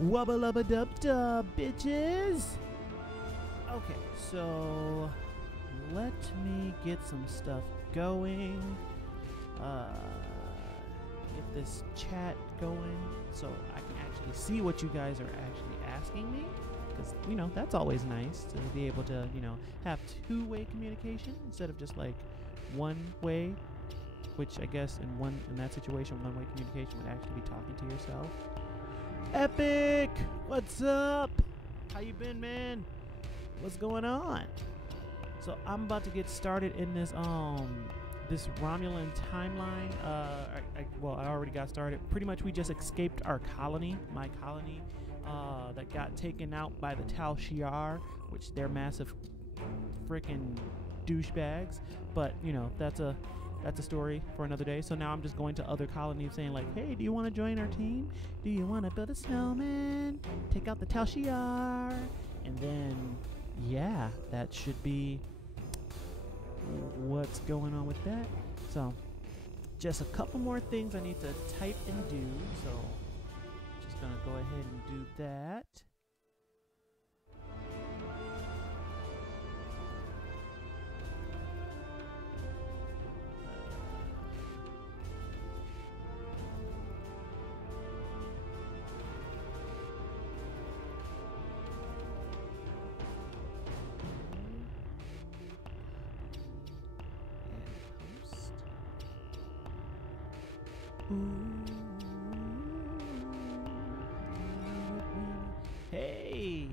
Wubba lubba dub dub, bitches! Okay, so let me get some stuff going. Get this chat going so I can actually see what you guys are actually asking me. Because, you know, that's always nice to be able to, you know, have two-way communication instead of just like one way, which I guess in that situation, one-way communication would actually be talking to yourself. Epic! What's up? How you been, man? What's going on? So I'm about to get started in this this Romulan timeline. Well, I already got started. Pretty much we just escaped our colony, my colony, that got taken out by the Tal Shiar, which they're massive freaking douchebags. But you know, that's a story for another day. So now I'm just going to other colonies saying like, hey, do you want to join our team? Do you want to build a snowman? Take out the Tal Shiar? And then, yeah, that should be what's going on with that. So just a couple more things I need to type and do. So just gonna go ahead and do that. Hey,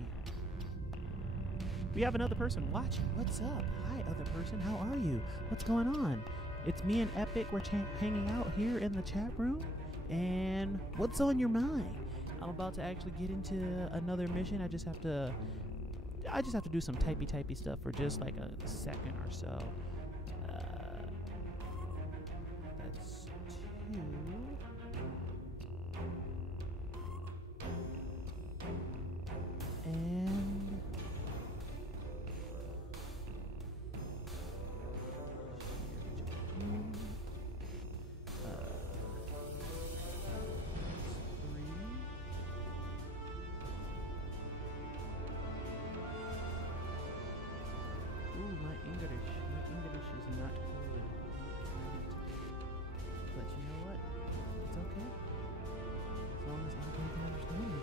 we have another person watching. What's up? Hi, other person. How are you? What's going on? It's me and Epic. We're hanging out here in the chat room. And what's on your mind? I'm about to actually get into another mission. I just have to do some typey stuff for just like a second or so. That's 2. And my English is not good. But you know what? It's okay. As long as everybody can understand me.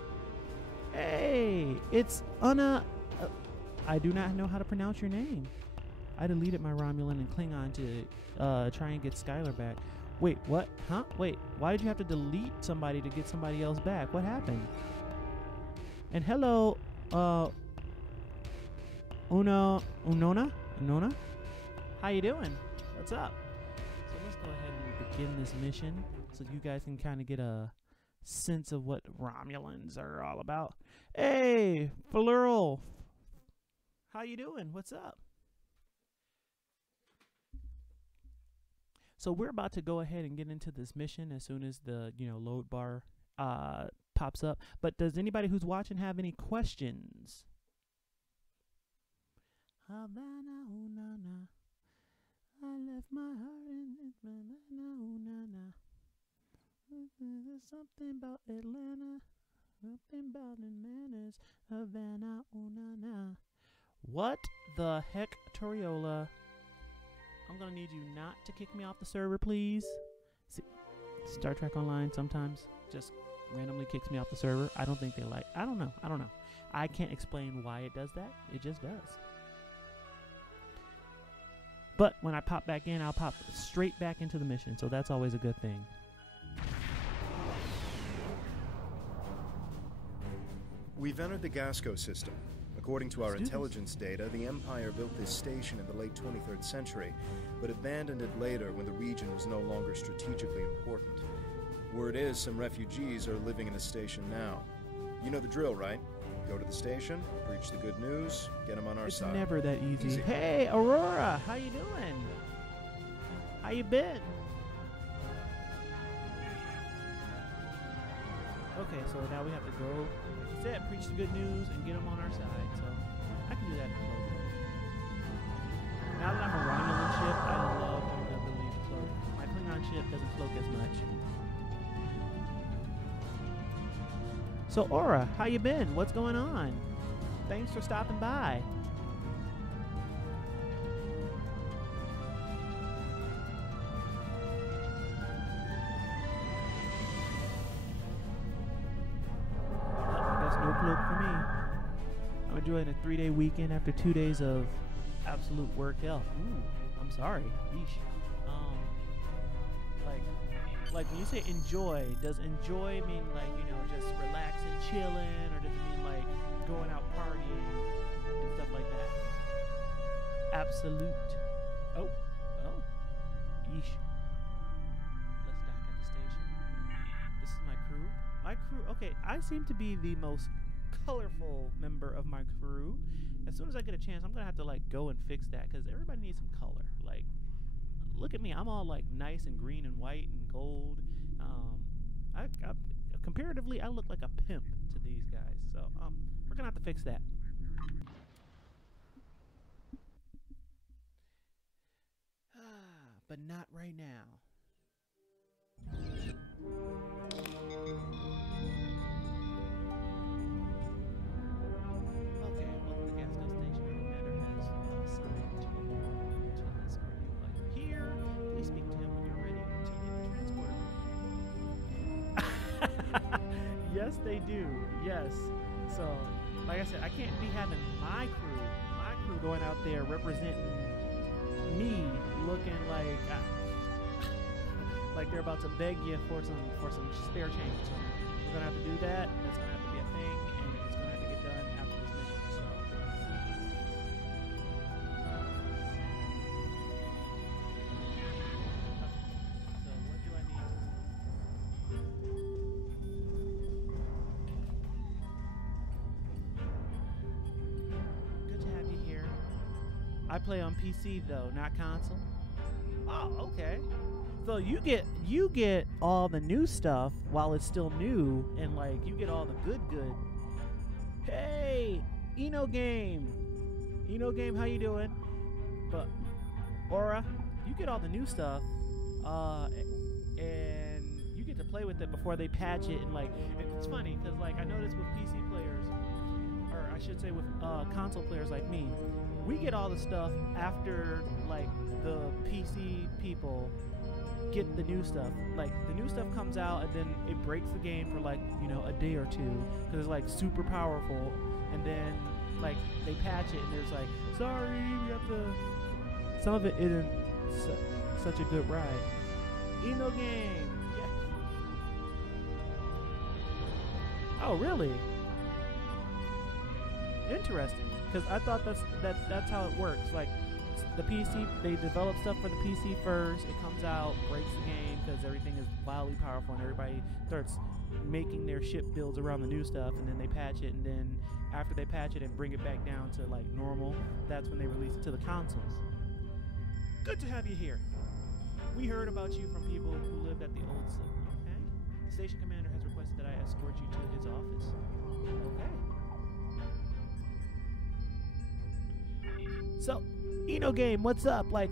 Hey, it's Anna. I do not know how to pronounce your name. I deleted my Romulan and Klingon to try and get Skylar back. Wait, what? Huh? Wait, why did you have to delete somebody to get somebody else back? What happened? And hello, Unona? How you doing? What's up? So let's go ahead and begin this mission so you guys can kind of get a sense of what Romulans are all about. Hey, Floral. How you doing? What's up? So we're about to go ahead and get into this mission as soon as the, you know, load bar pops up. But does anybody who's watching have any questions? Havana, ooh, na, na. I left my heart in Havana, ooh, na, na. There's something about Atlanta, something about Atlantis, Havana, ooh, na, na. What the heck, Toriola? I'm gonna need you not to kick me off the server, please. See, Star Trek Online sometimes just randomly kicks me off the server. I don't think they like. I don't know. I can't explain why it does that. It just does. But when I pop back in, I'll pop straight back into the mission, so that's always a good thing. We've entered the Gasco system. According to our intelligence data, the Empire built this station in the late 23rd century, but abandoned it later when the region was no longer strategically important. Word is some refugees are living in the station now. You know the drill, right? Go to the station, preach the good news, get them on our side. It's never that easy. Hey, Aurora, how you doing? How you been? Okay, so now we have to go, like you said, preach the good news and get them on our side. So I can do that in cloak. Now that I'm a Romulan ship, I love the ability to cloak. My Klingon ship doesn't cloak as much. So Aura, how you been? What's going on? Thanks for stopping by. That's no cloak for me. I'm enjoying a 3-day weekend after 2 days of absolute work hell. Ooh, I'm sorry. Yeesh. Like when you say enjoy, does enjoy mean like, you know, just relaxing, chilling, or does it mean like going out partying and stuff like that? Absolute. Oh. Yeesh. Let's dock at the station. This is my crew. My crew, okay, I seem to be the most colorful member of my crew. As soon as I get a chance, I'm gonna have to like go and fix that, because everybody needs some color. Like, look at me, I'm all like nice and green and white and gold. I comparatively, I look like a pimp to these guys. So we're gonna have to fix that. But not right now. Okay, welcome to Gasco Station. Commander has assigned to this crew. You're here. Please speak to him when you're ready to leave the transporter. Yes, they do. Yes. So, like I said, I can't be having my crew going out there representing me, looking like they're about to beg you for some spare change. So we're gonna have to do that. That's gonna have to be a thing, and it's gonna have to get done after this mission. So what do I need? Good to have you here. I play on PC though, not console. Oh, okay. So you get all the new stuff while it's still new, and like you get all the good. Hey, Eno Game, how you doing? But Aura, you get all the new stuff, and you get to play with it before they patch it. And like, it's funny because like I noticed with PC players, or I should say with console players like me, we get all the stuff after like the PC people get the new stuff. Like the new stuff comes out and then it breaks the game for like, you know, a day or two because it's like super powerful, and then like they patch it and there's like, sorry, we have to. Some of it isn't such a good ride. Eno Game. Yeah. Oh really? Interesting. Because I thought that's how it works. Like the PC, they develop stuff for the PC first. It comes out, breaks the game because everything is wildly powerful, and everybody starts making their ship builds around the new stuff, and then they patch it, and then after they patch it and bring it back down to like normal, that's when they release it to the consoles. Good to have you here. We heard about you from people who lived at the old city. Okay. The station commander has requested that I escort you to his office. Okay. So, Eno Game, what's up? Like,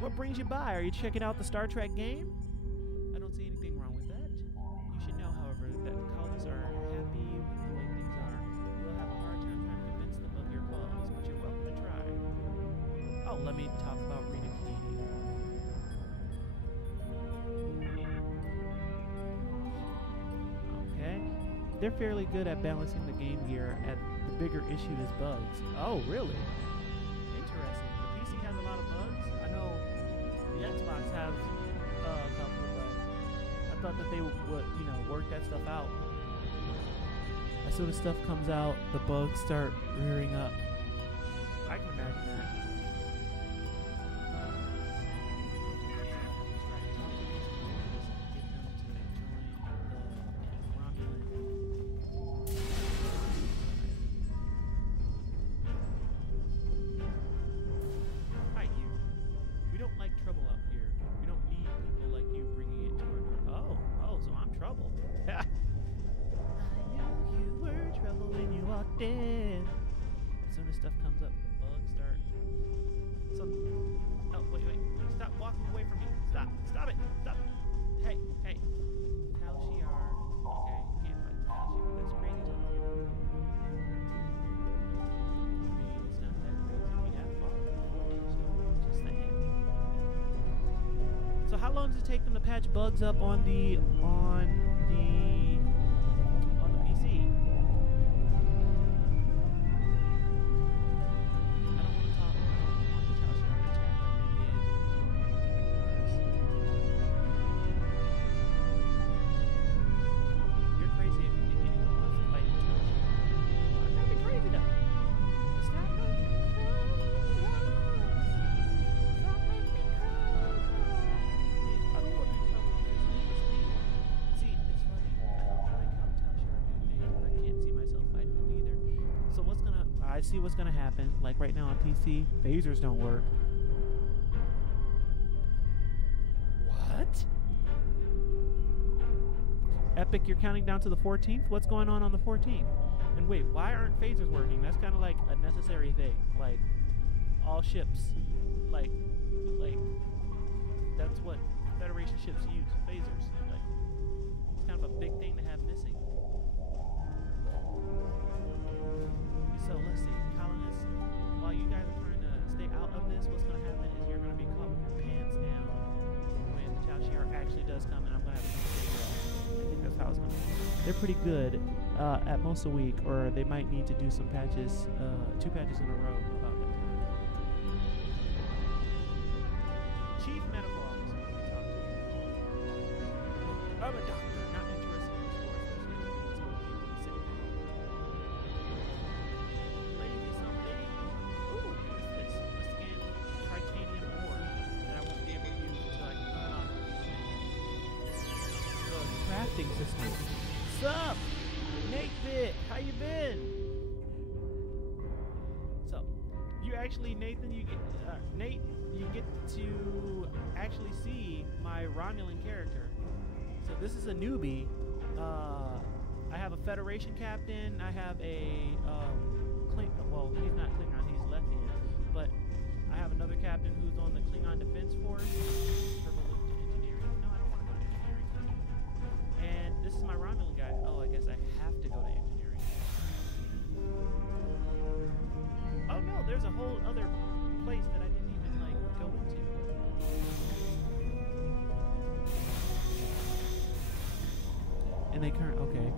what brings you by? Are you checking out the Star Trek game? I don't see anything wrong with that. You should know, however, that the colonists are happy with the way things are. You'll have a hard time trying to convince them of your cause, but you're welcome to try. Oh, let me talk about Rita Keating. Okay. They're fairly good at balancing the game gear. At the bigger issue is bugs. Oh, really? Interesting. The PC has a lot of bugs. I know the Xbox has a couple, but I thought that they would, you know, work that stuff out. As soon as stuff comes out, the bugs start rearing up. I can imagine that. As soon as stuff comes up, the bugs start. So, oh wait, stop walking away from me. Stop it. Hey. Talshiar. Okay, can't fight Talshiar. long does it take them to patch bugs up on the PC? I don't want to talk. I don't want the Tal Shiar to attack like they did. You're crazy if you think anyone wants to fight the Tal Shiar. I'm gonna be crazy though. Stop making me cry. Stop making me cry. I don't want to be trouble. See, it's funny. I like how Tal Shiar do things, but I can't see myself fighting them either. So I see what's gonna happen. Like right now on PC, phasers don't work. What? Epic, you're counting down to the 14th? What's going on the 14th? And wait, why aren't phasers working? That's kind of like a necessary thing. Like, all ships, like, that's what Federation ships use, phasers. Like, it's kind of a big thing to have missing. So let's see, colonists, while you guys are trying to stay out of this, what's going to happen is you're going to be caught with your pants down when the Tal Shiar actually does come, and I'm going to have to come save you all. I think that's how it's going to be. They're pretty good at most a week, or they might need to do some patches, 2 patches in a row about that time. Chief Medical Officer, let me talk to you. I'm a doctor, not interested in this war, especially if it's going to be sick. Maybe someday. Ooh, what is this? A scan titanium ore that I won't be able to use until I can turn on. The crafting system. Sup? Nate Bit, how you been? So, you actually, Nathan, Nate, you get to actually see my Romulan character. So this is a newbie. I have a Federation captain. I have a well, he's not Klingon, he's left-hand, but I have another captain who's on the Klingon Defense Force. Purple loop to engineering. No, I don't want to go to engineering. And this is my Romulan guy. Oh, I guess I have to go to engineering. Oh no, there's a whole other place that I didn't even like go into. And they okay.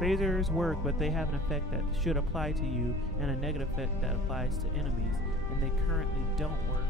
Phasers work, but they have an effect that should apply to you and a negative effect that applies to enemies, and they currently don't work.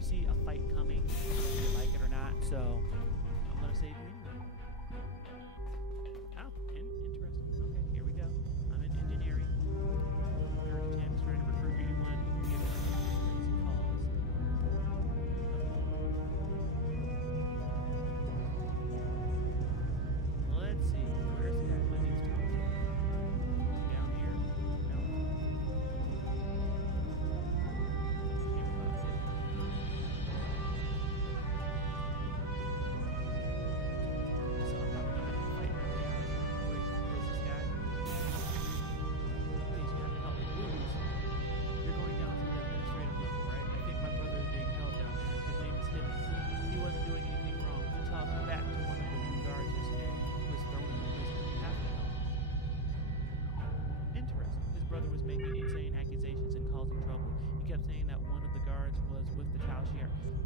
See a fight coming, whether you like it or not, so I'm gonna save you anyway. Oh, interesting. Okay, here we go. I'm in engineering. Hurricane is trying to recruit anyone who can get crazy calls. Let's see. Where's the guy who I need to talk to? Down here? No.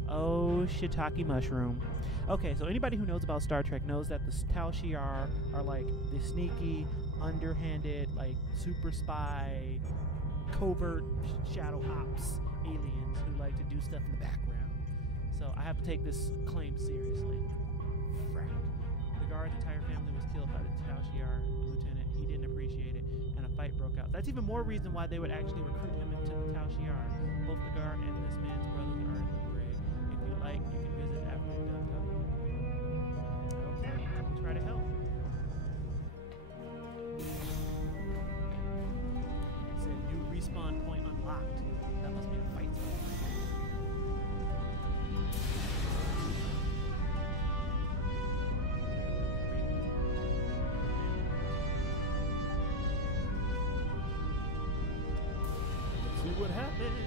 Oh, shiitake mushroom. Okay, so anybody who knows about Star Trek knows that the Tal Shiar are like the sneaky, underhanded, like super spy, covert shadow ops aliens who like to do stuff in the background. So I have to take this claim seriously. Frack. The guard's entire family was killed by the Tal Shiar lieutenant. He didn't appreciate it, and a fight broke out. That's even more reason why they would actually recruit him into the Tal Shiar. Both the guard and this man's brothers are in the brig. If you like like, you can visit after you're done talking. Okay, we'll try to help. It said new respawn point unlocked. That must be the fight zone. See what happens.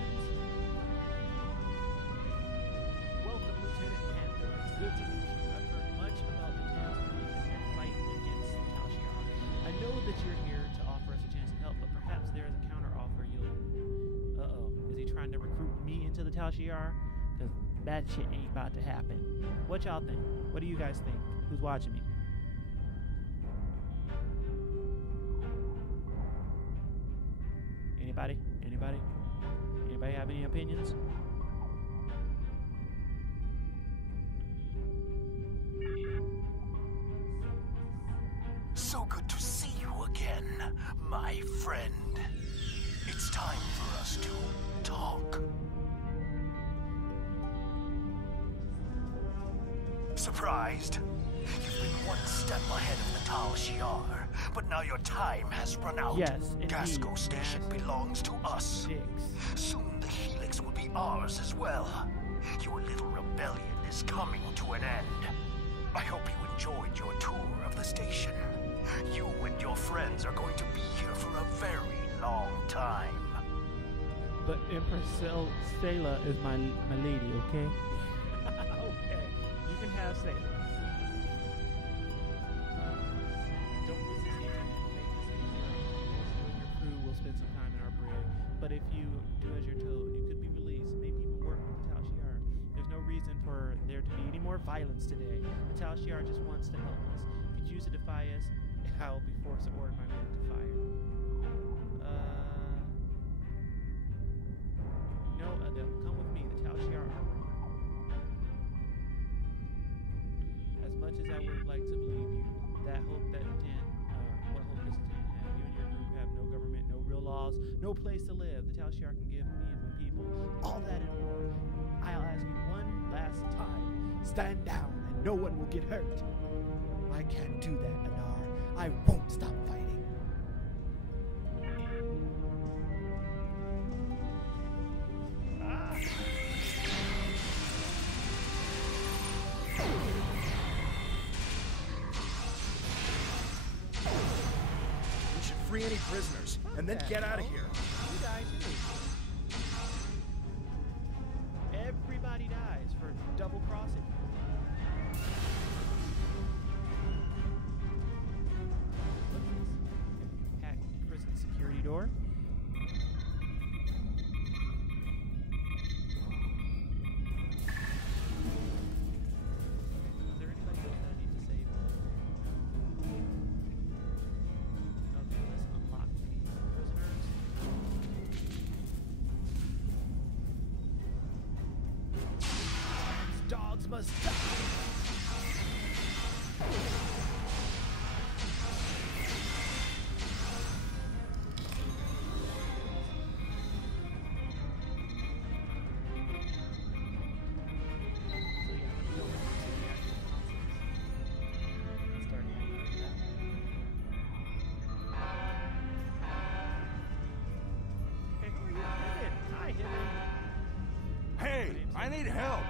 Welcome, Lieutenant Panther. It's good to meet you. I've heard much about the chance to meet and your fight against Tal Shiar. I know that you're here to offer us a chance to help, but perhaps there is a counter offer you'll... Uh-oh. Is he trying to recruit me into the Tal Shiar? Because that shit ain't about to happen. What y'all think? What do you guys think? Who's watching me? Anybody? Anybody? Anybody have any opinions? So good to see you again, my friend. It's time for us to talk. Surprised? You've been one step ahead of the Tal Shiar, but now your time has run out. Yes, indeed. Gasco Station belongs to us. Soon the Helix will be ours as well. Your little rebellion is coming to an end. I hope you enjoyed your tour of the station. You and your friends are going to be here for a very long time. But Empress Sayla is my lady, okay? Okay, you can have Sayla. Don't resist the attempt to make this easier. You and your crew will spend some time in our brig. But if you do as you're told, you could be released, maybe even work with the Tal Shiar. There's no reason for there to be any more violence today. The Tal Shiar just wants to help us. If you choose to defy us, I'll be forced to order my men to fire. No, Adele, come with me. The Tal Shiar are wrong. As much as I would like to believe you, that hope that what hope does Tan have? You and your group have no government, no real laws, no place to live. The Tal Shiar can give me and my people all that and more. I'll ask you one last time. Stand down and no one will get hurt. I can't do that, Anar. I won't stop fighting. We should free any prisoners and then get out of here. You die too. Everybody dies for double crossing. Hack prison security door. Is there anybody else that I need to save? Okay, let's unlock these prisoners. These dogs must die! Hey, I need help.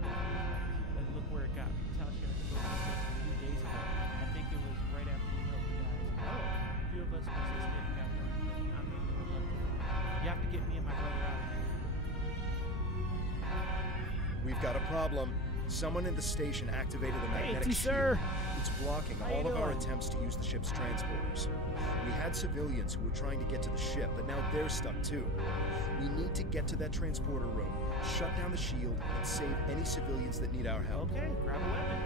But look where it got me. Tal Shiar took over a few days ago. I think it was right after we helped you guys. A few of us resisted and got burned. I mean, reluctant. You have to get me and my brother out of here. We've got a problem. Someone in the station activated a magnetic Hey, sir. shield. It's blocking How all you of our doing? attempts to use the ship's transporters. We had civilians who were trying to get to the ship, but now they're stuck too. We need to get to that transporter room, shut down the shield, and save any civilians that need our help. Okay, grab a weapon.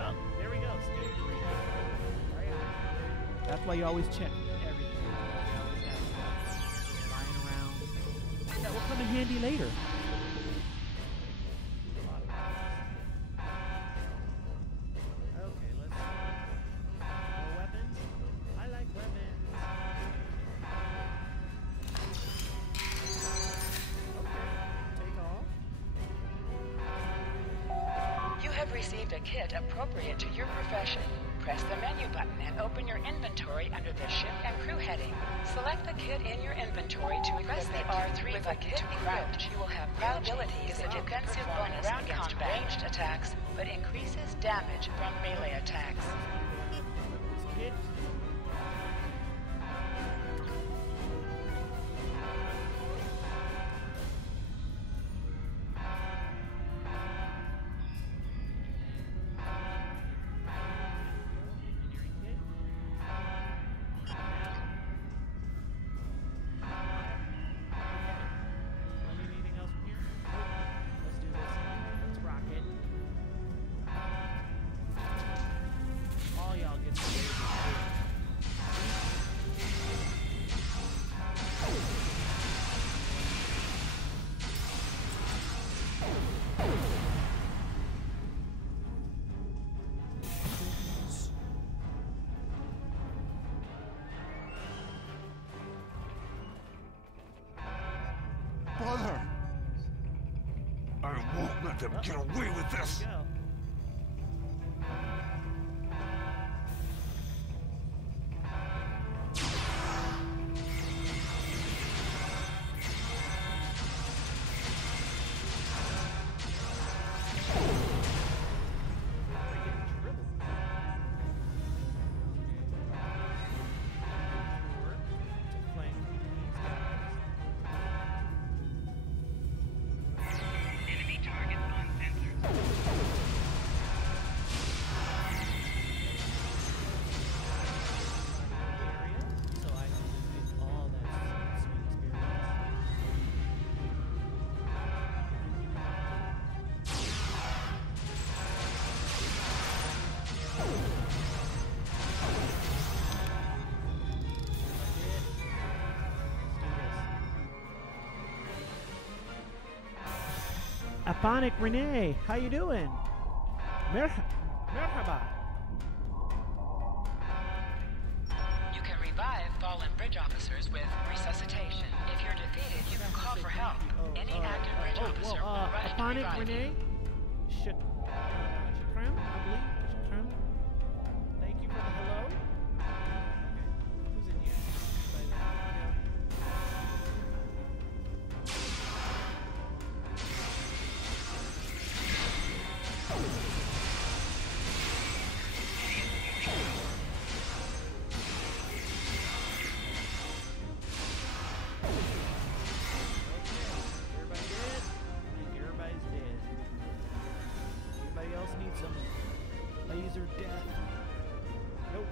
Oh, there we go. That's why you always check everything. You always have stuff lying around. That will come in handy later. have received a kit appropriate to your profession. Press the menu button and open your inventory under the ship and crew heading. Select the kit in your inventory to press the R3 button to crouch. You will have ability is a defensive bonus against ranged attacks, but increases damage from melee attacks. Brother! I won't let them get away with this! Aponic Renee, how you doing? Merhaba. You can revive fallen bridge officers with resuscitation. If you're defeated, you can call for help. Any active bridge officer will rush to Aponic revive Renee, you. Shakram, I believe. Shakram. Thank you for the hello. Okay. Who's in here? Laser death. Nope.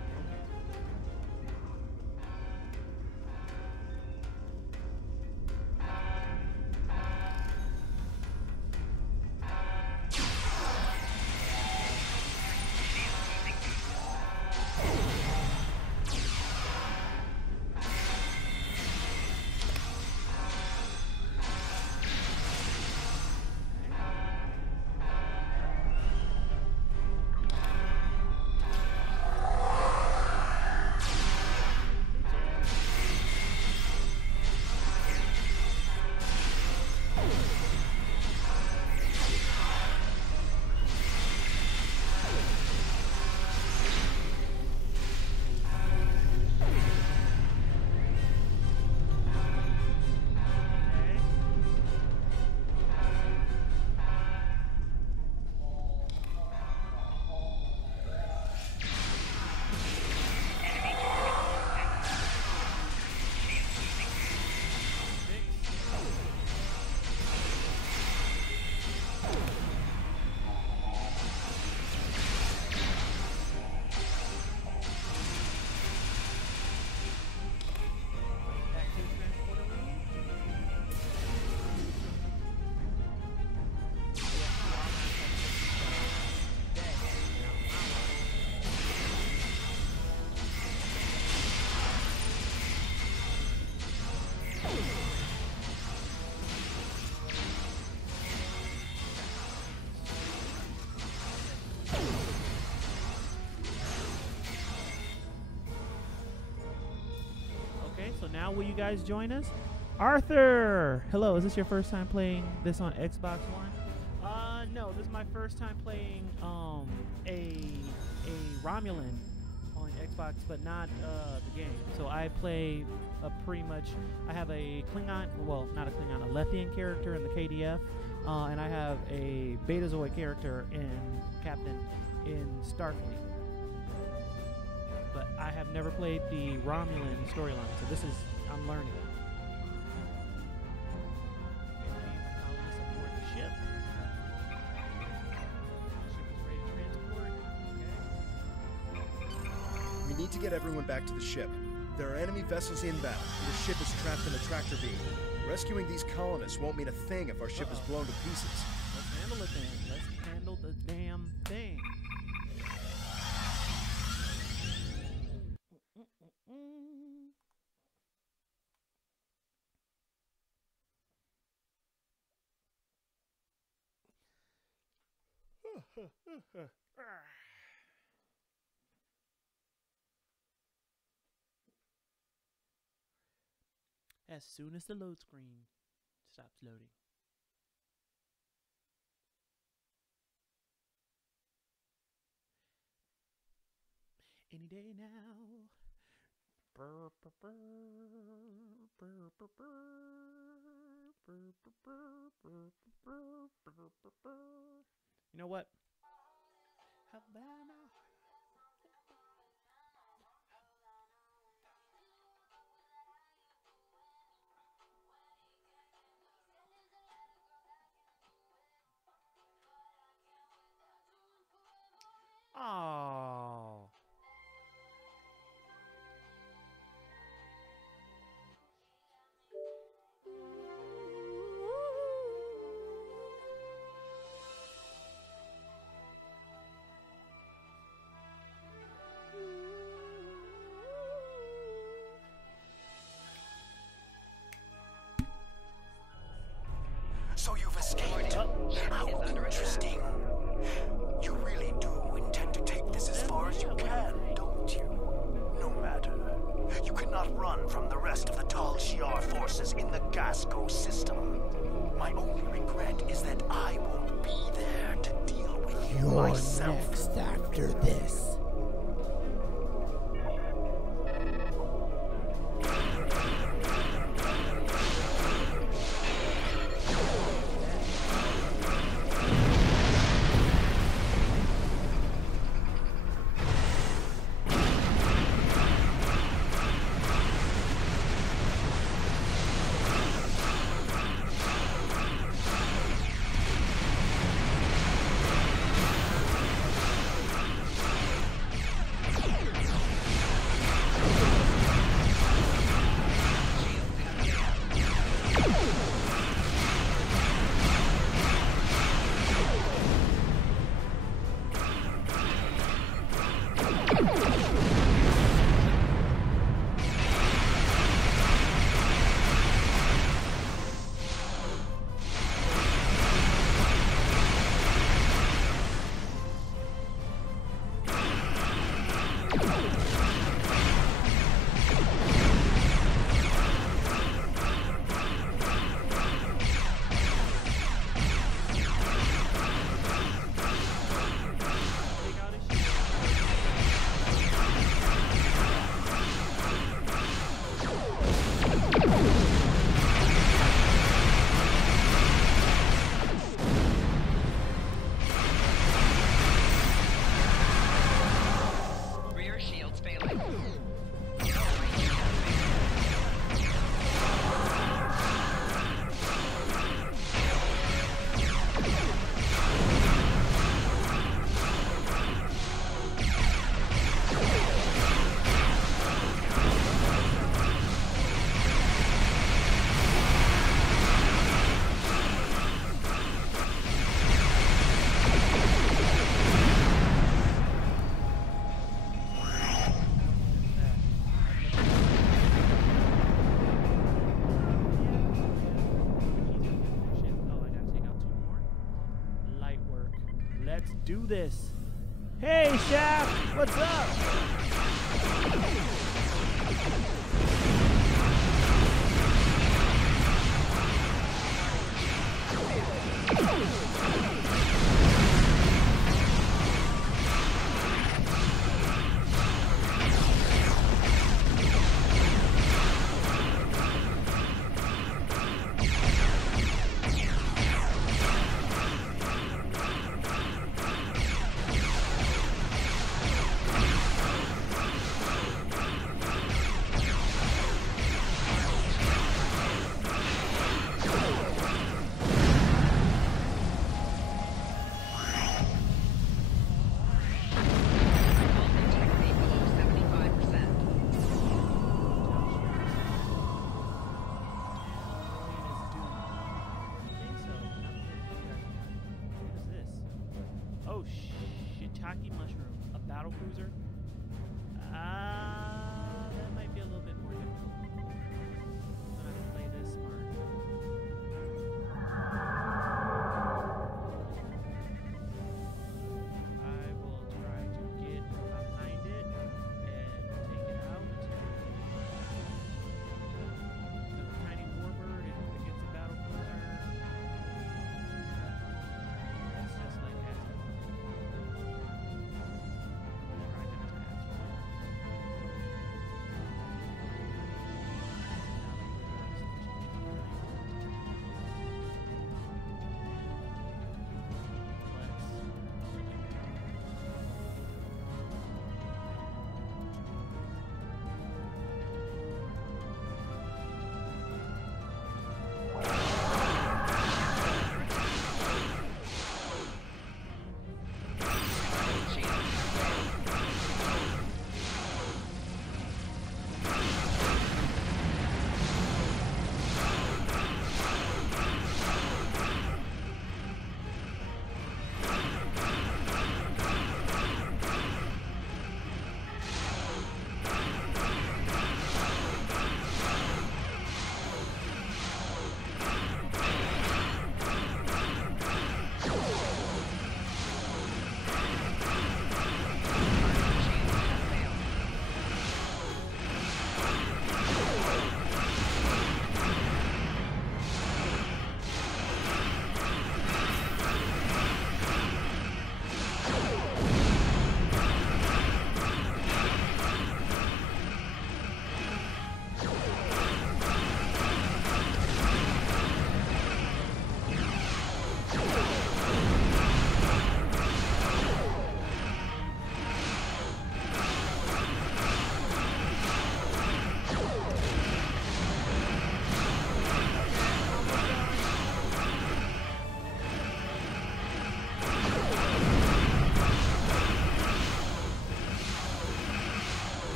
So now will you guys join us? Arthur! Hello, is this your first time playing this on Xbox One? No, So this is my first time playing a Romulan on Xbox, but not the game. So I play pretty much. I have a Klingon, well, not a Klingon, a Lethian character in the KDF, and I have a Betazoid character in Captain in Starfleet. But I have never played the Romulan storyline, so this is I'm learning. Support the ship. Ship is ready to transport. We need to get everyone back to the ship. There are enemy vessels inbound, and the ship is trapped in the tractor beam. Rescuing these colonists won't mean a thing if our ship is blown to pieces. Let's handle it then. Let's handle the damn thing. As soon as the load screen stops loading. Any day now. Burr, burr, burr, burr, burr, burr, burr, burr, burr, burr, burr, burr, burr. You know what? Havana. Oh. So you've escaped. How interesting. You really do intend to take this as far as you can, don't you? No matter. You cannot run from the rest of the Tal Shiar forces in the Gasco system. My only regret is that I won't be there to deal with you myself. Next after this. Do this. Hey, Shaft, what's up? shiitake mushroom, a battle cruiser. That might be a little bit more difficult. I'm gonna have to play this smart. I will try to get behind it and take it out. The tiny warbird, if it gets a battle cruiser, that's just like asking. Try not to ask for it.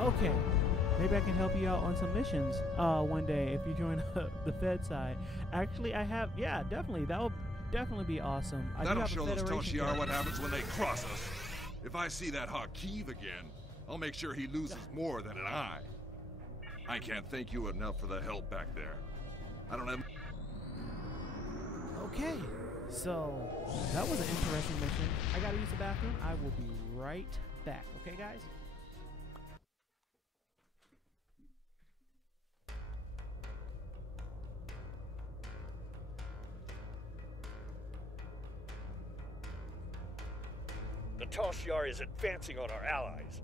Okay, maybe I can help you out on some missions one day if you join the Fed side. Actually, I have, yeah, definitely. That would definitely be awesome. That'll show those Toshiar what happens when they cross us. If I see that Hakeev again, I'll make sure he loses more than an eye. I can't thank you enough for the help back there. I don't have... Okay, so that was an interesting mission. I gotta use the bathroom. I will be right back. Okay, guys? The Toshiar is advancing on our allies.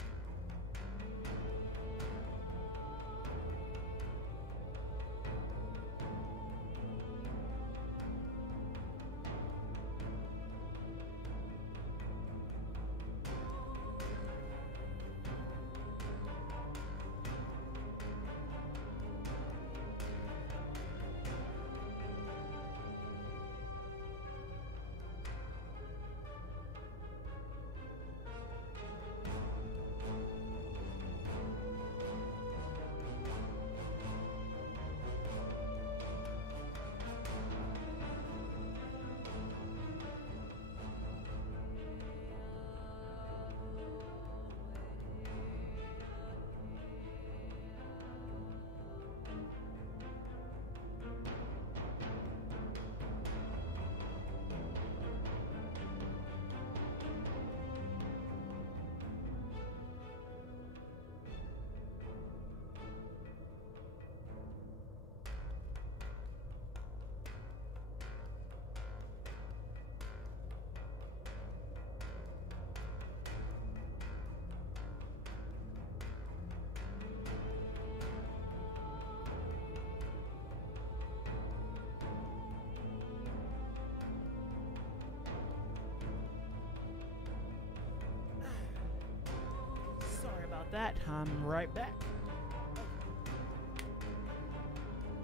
That I'm right back.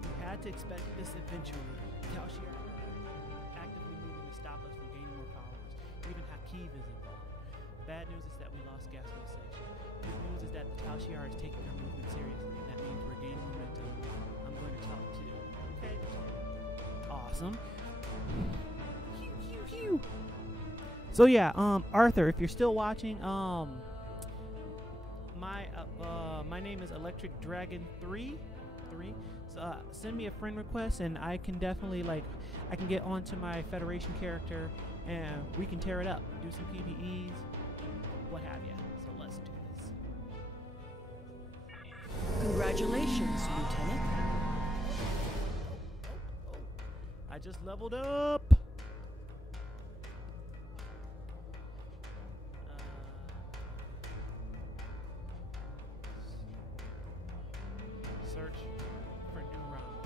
We had to expect this eventually. Toshiar actively moving to stop us from gaining more powers. Even Hakeev is involved. bad news is that we lost Gasco 6. Good news is that the Tal Shiar is taking our movement seriously, and that means we're gaining momentum. I'm going to talk to... Okay. Awesome. So yeah, Arthur, if you're still watching, my name is Electric Dragon 3. So send me a friend request, and I can definitely I can get onto my Federation character, and we can tear it up, do some PvEs, what have ya. So let's do this. Congratulations, Lieutenant. I just leveled up. Search for new rounds.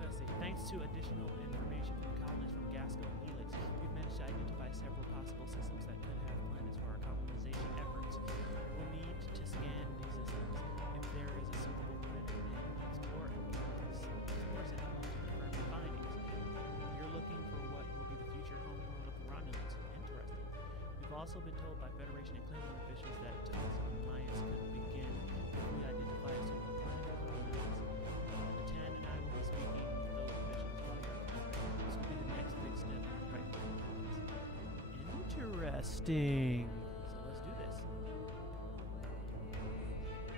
Let's see. Thanks to additional information from colonists from Gasco and Helix, we've managed to identify several possible systems that could have planets for our colonization efforts. We'll need to scan these systems. If there is a suitable planet, and explore it. Explore it to confirm the findings. You're looking for what will be the future homeworld of the Romulans. Interesting. We've also been told by Federation and Klingon officials that talks on alliance could begin if we identify a suitable planet to colonize. Latan and I will be speaking with those officials while you're here. This will be the next big step in our fight for independence. Interesting. So let's do this.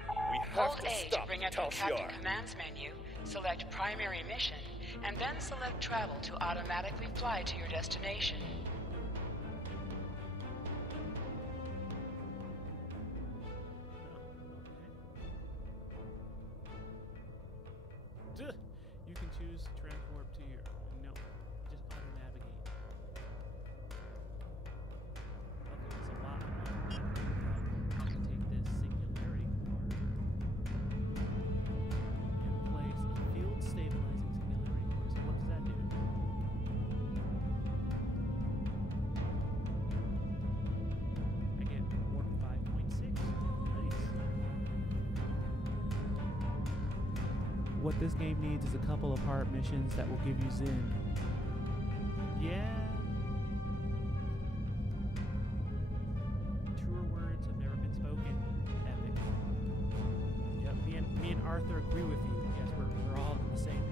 We have Hold to A to stop bring up Tal the Captain Shiar. Commands menu, select Primary Mission, and then select Travel to automatically fly to your destination. You can choose transport to your... No, just auto-navigate. Okay, so while I'm auto-navigating, I can take this singularity core and place a field stabilizing singularity core. So what does that do? I get warp 5.6. Nice. What this game needs is a couple of hard missions that will give you Zen. Yeah. Truer words have never been spoken. Epic. Yep, me and Arthur agree with you. Yes, we're all on the same page.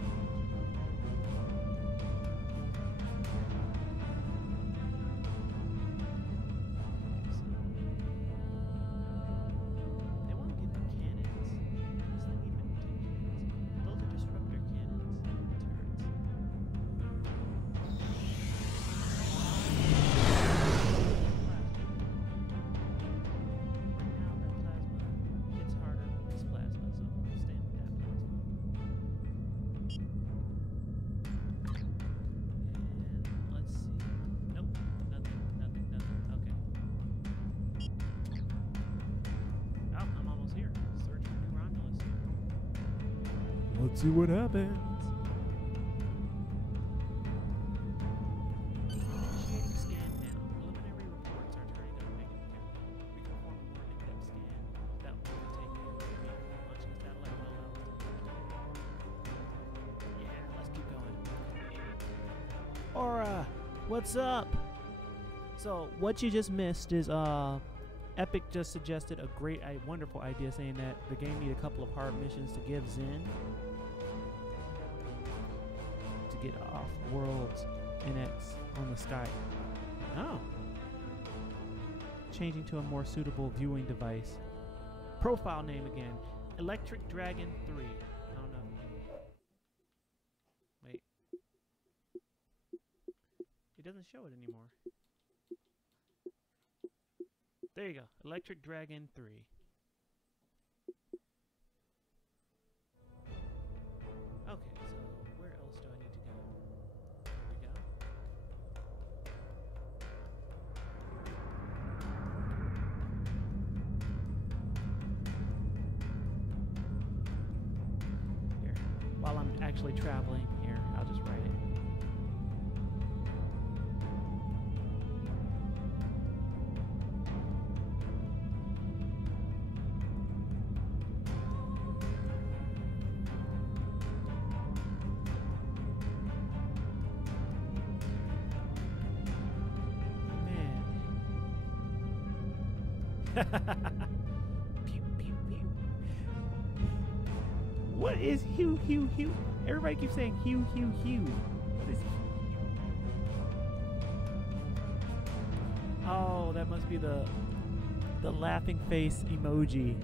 They want to give me cannons. What does that even take cannons? Those are disruptor cannons. Let's see what happens. Initiating scan now. Preliminary reports are turning up negative count. We can perform a more in-depth scan. That will only take maybe launching a satellite well out. Yeah, let's keep going. Aura, what's up? So what you just missed is Epic just suggested a great, wonderful idea, saying that the game need a couple of hard missions to give Zen to get off worlds NX on the sky. Oh. Changing to a more suitable viewing device. Profile name again. Electric Dragon 3. I don't know. Wait. It doesn't show it anymore. There you go. Electric Dragon 3. Okay, so where else do I need to go? There we go. Here. While I'm actually traveling here, I'll just write it. Man, Pew, pew, pew. What is Hugh, Hugh, Hugh? Everybody keeps saying Hugh, Hugh, Hugh. What is Hugh? Oh, that must be the laughing face emoji.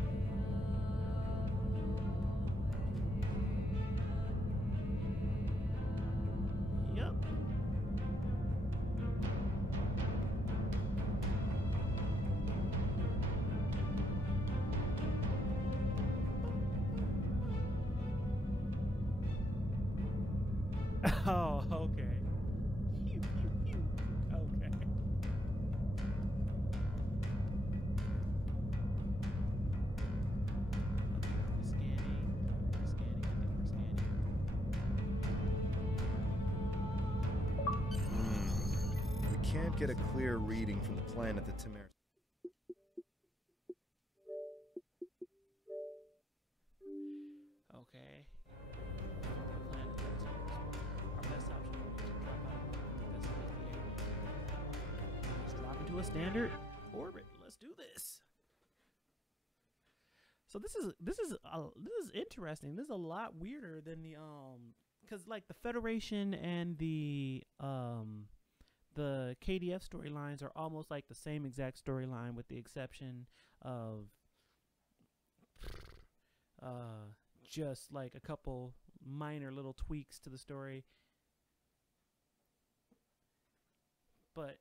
Yep. Oh, okay. Phew, phew, phew. Okay. We can't get a clear reading from the planet that Tamara. Okay. Planet Earth. Our best option would be to drop out of orbit and investigate the area. Let's drop into a standard orbit. Let's do this. So this is interesting. This is a lot weirder than the because like the Federation and the KDF storylines are almost like the same exact storyline, with the exception of just like a couple minor little tweaks to the story. But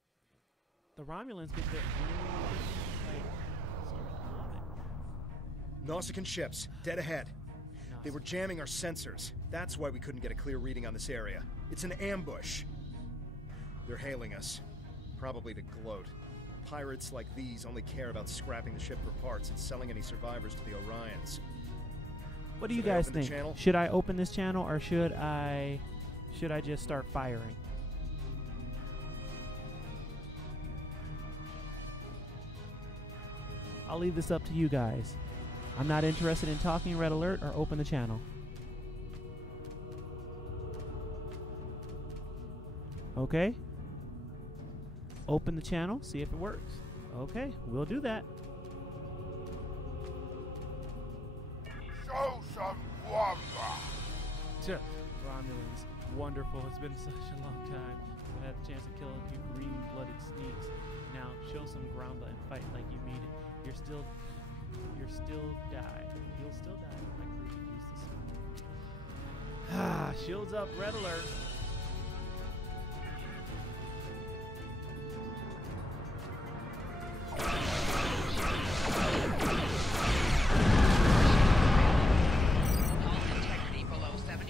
the Romulans get their Nausicaan ships, dead ahead. They were jamming our sensors. That's why we couldn't get a clear reading on this area. It's an ambush. They're hailing us, probably to gloat. Pirates like these only care about scrapping the ship for parts and selling any survivors to the Orions. What do you guys think? Should I open this channel, or should I just start firing? I'll leave this up to you guys. I'm not interested in talking Red Alert or open the channel. Okay. Open the channel, see if it works. Okay, we'll do that. Show some wonder. Romulans, wonderful. It's been such a long time. I had the chance to kill a few green-blooded sneaks. Now show some ground and fight like you mean it. You'll still die. You'll still die. Like Green used to say. Ah, shields up, Red Alert. Integrity below 75%.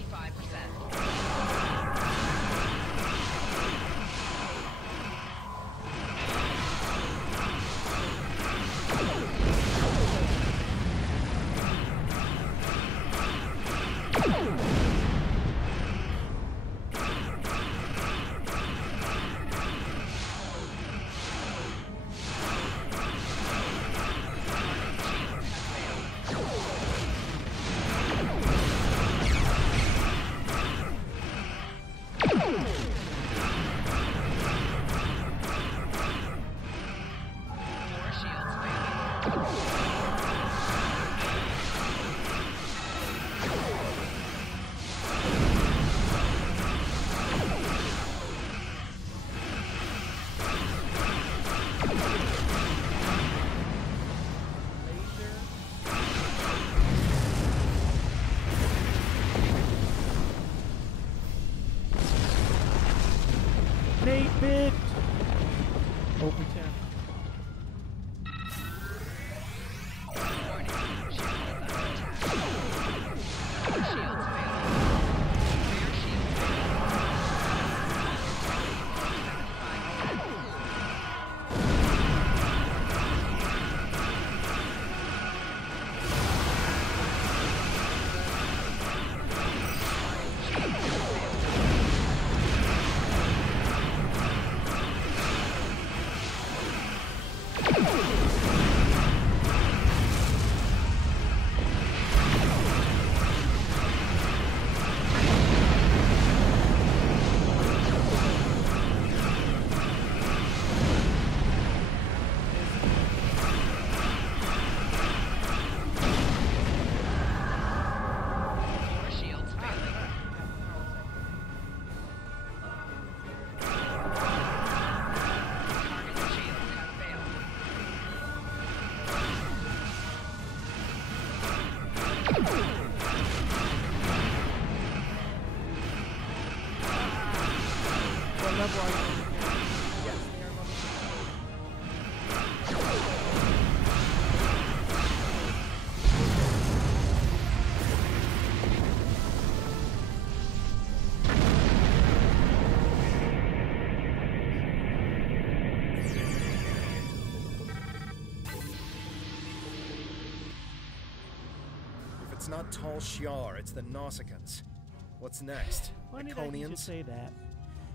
level are you? Yes, they are level 16. If it's not Tal Shiar, it's the Nausicaans. What's next? Funny that you should Iconians? say that.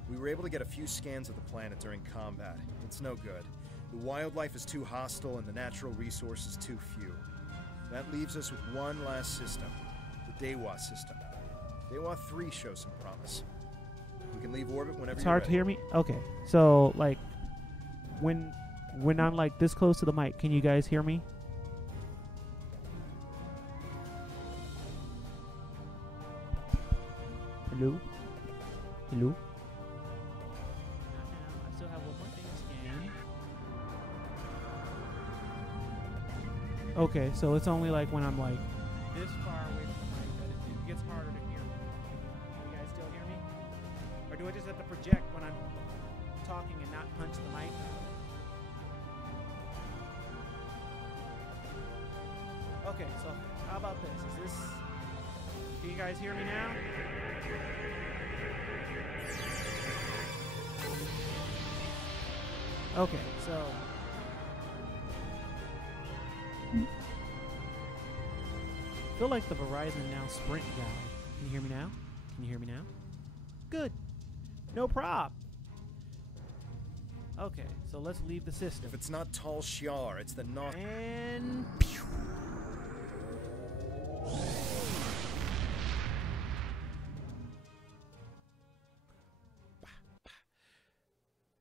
We were able to get a few scans of the planet during combat. It's no good. The wildlife is too hostile and the natural resources too few. That leaves us with one last system, the Dewa system. Dewa 3 shows some promise. We can leave orbit whenever It's you're hard ready. to hear me? Okay. So, like, when I'm, like, this close to the mic, can you guys hear me? Hello? Hello? Not now. I still have one more thing to scan. Okay, so it's only, like, when I'm, like, this far away from the mic that it gets harder to hear me. Can you guys still hear me? Or do I just have to project when I'm talking and not punch the mic? Okay, so how about this? Can you guys hear me now? Okay, so I feel like the Verizon Now Sprint guy. Can you hear me now? Can you hear me now? Good. No prob. Okay, so let's leave the system. If it's not Tal Shiar, it's the And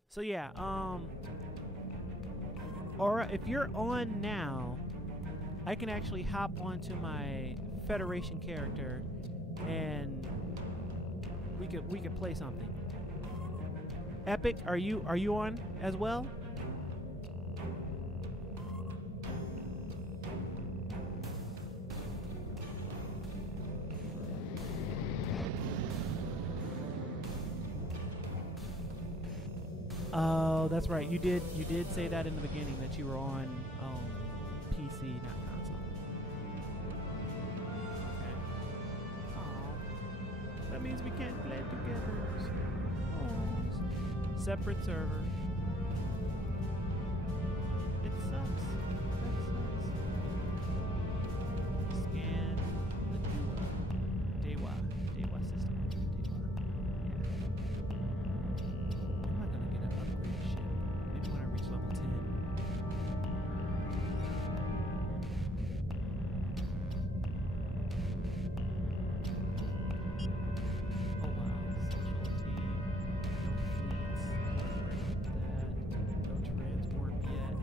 so yeah, or if you're on now, I can actually hop onto my Federation character and we could play something. Epic, are you on as well? Oh, that's right. You did say that in the beginning that you were on PC, not console. Okay. Oh, that means we can't play together. Oh, separate server. It sucks. That sucks. Scan the Dewa system. Dewa. Yeah. I'm not gonna get an upgrade ship. Maybe when I reach level 10. Oh wow, central team, no fleets, no transport yet.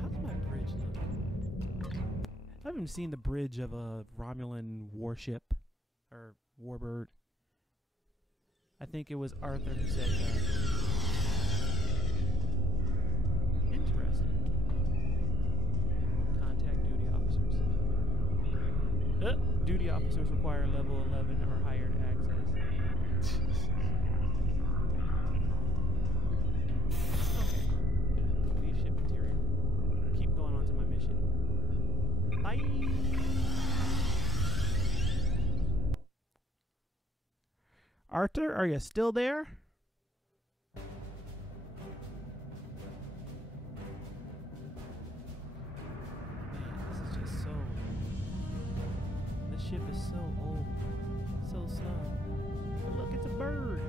How's my bridge look? I haven't seen the bridge of a Romulan warship or warbird. I think it was Arthur who said that. Interesting. Contact duty officers. Duty officers require level 11 or higher to access. Okay. Leave ship interior. Keep going on to my mission. Bye! Arthur, are you still there? Man, this is just so... This ship is so old. So slow. But look, it's a bird.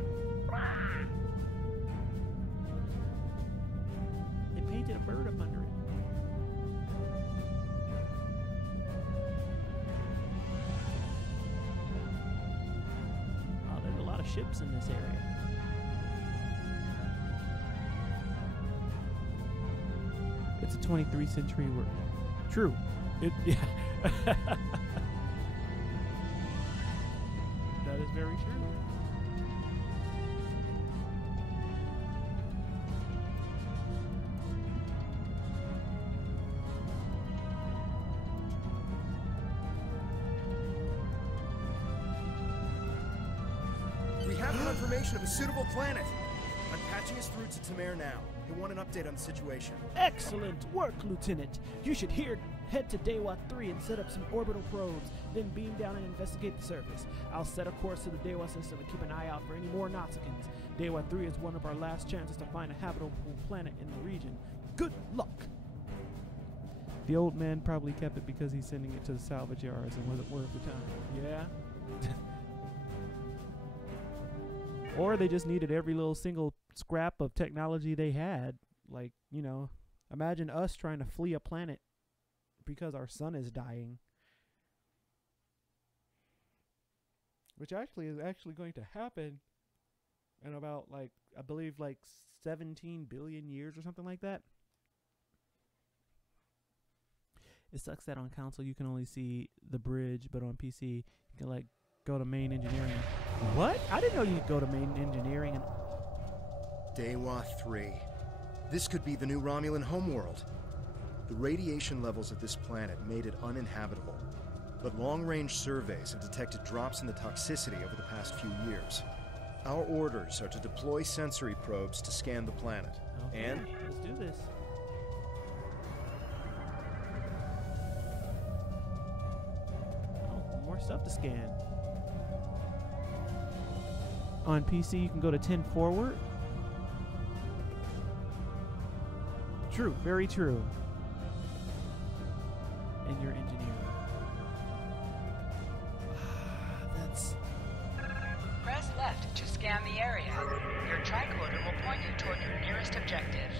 They painted a bird up under it. Oh, there's a lot of ships in this area. It's a 23rd century word. True. Yeah. That is very true. We have confirmation of a suitable planet. I'm patching us through to Tamir now. He'll want an update on the situation. Excellent work, Lieutenant. You should head to Dewa 3 and set up some orbital probes, then beam down and investigate the surface. I'll set a course to the Dewa system and keep an eye out for any more Nauticans. Dewa 3 is one of our last chances to find a habitable planet in the region. Good luck! The old man probably kept it because he's sending it to the salvage yards and wasn't worth the time. Yeah? Or they just needed every little single scrap of technology they had. Like, you know, imagine us trying to flee a planet because our sun is dying. Which actually is going to happen in about, like, I believe, like 17 billion years or something like that. It sucks that on console you can only see the bridge, but on PC you can, like, go to main engineering. What? I didn't know you could go to main engineering. And Dewa 3. This could be the new Romulan homeworld. The radiation levels of this planet made it uninhabitable, but long-range surveys have detected drops in the toxicity over the past few years. Our orders are to deploy sensory probes to scan the planet. okay, And let's do this. Oh, more stuff to scan. On PC, you can go to 10 forward. True, very true. And your engineering. That's... Press left to scan the area. Your tricorder will point you toward your nearest objective.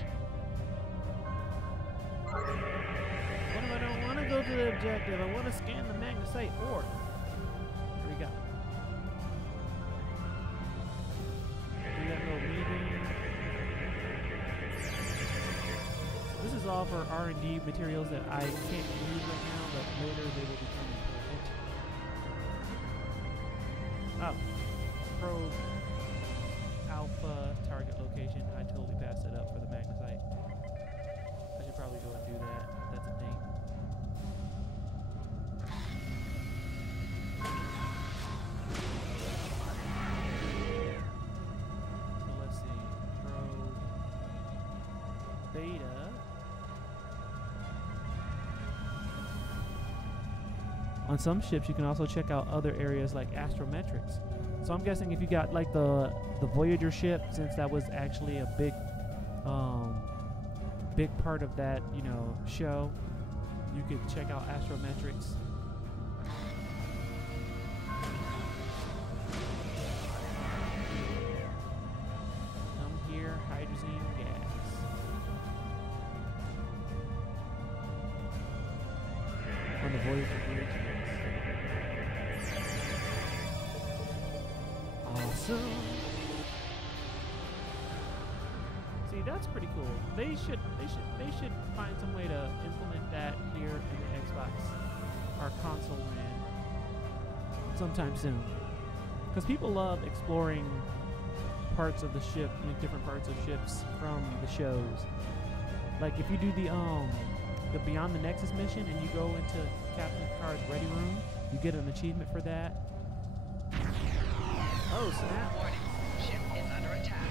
What if I don't want to go to the objective? I want to scan the magnesite ore. Here we go. Do that little meeting. So this is all for R&D materials that I can't use right now, but later they will become important. Oh. Probe alpha target location. I totally passed it up for the magnesite. I should probably go and do that. That's a thing. So let's see. Probe beta. On some ships, you can also check out other areas like astrometrics. So I'm guessing if you got like the Voyager ship, since that was actually a big part of that, you know, show, you could check out astrometrics. Come here, hydrogen gas. On the Voyager bridge. Awesome. See, that's pretty cool. They should find some way to implement that here in the Xbox or console land sometime soon. Because people love exploring parts of the ship, like different parts of ships from the shows. Like if you do the Beyond the Nexus mission and you go into Captain Picard's ready room, you get an achievement for that. Oh, snap. Warning, ship is under attack.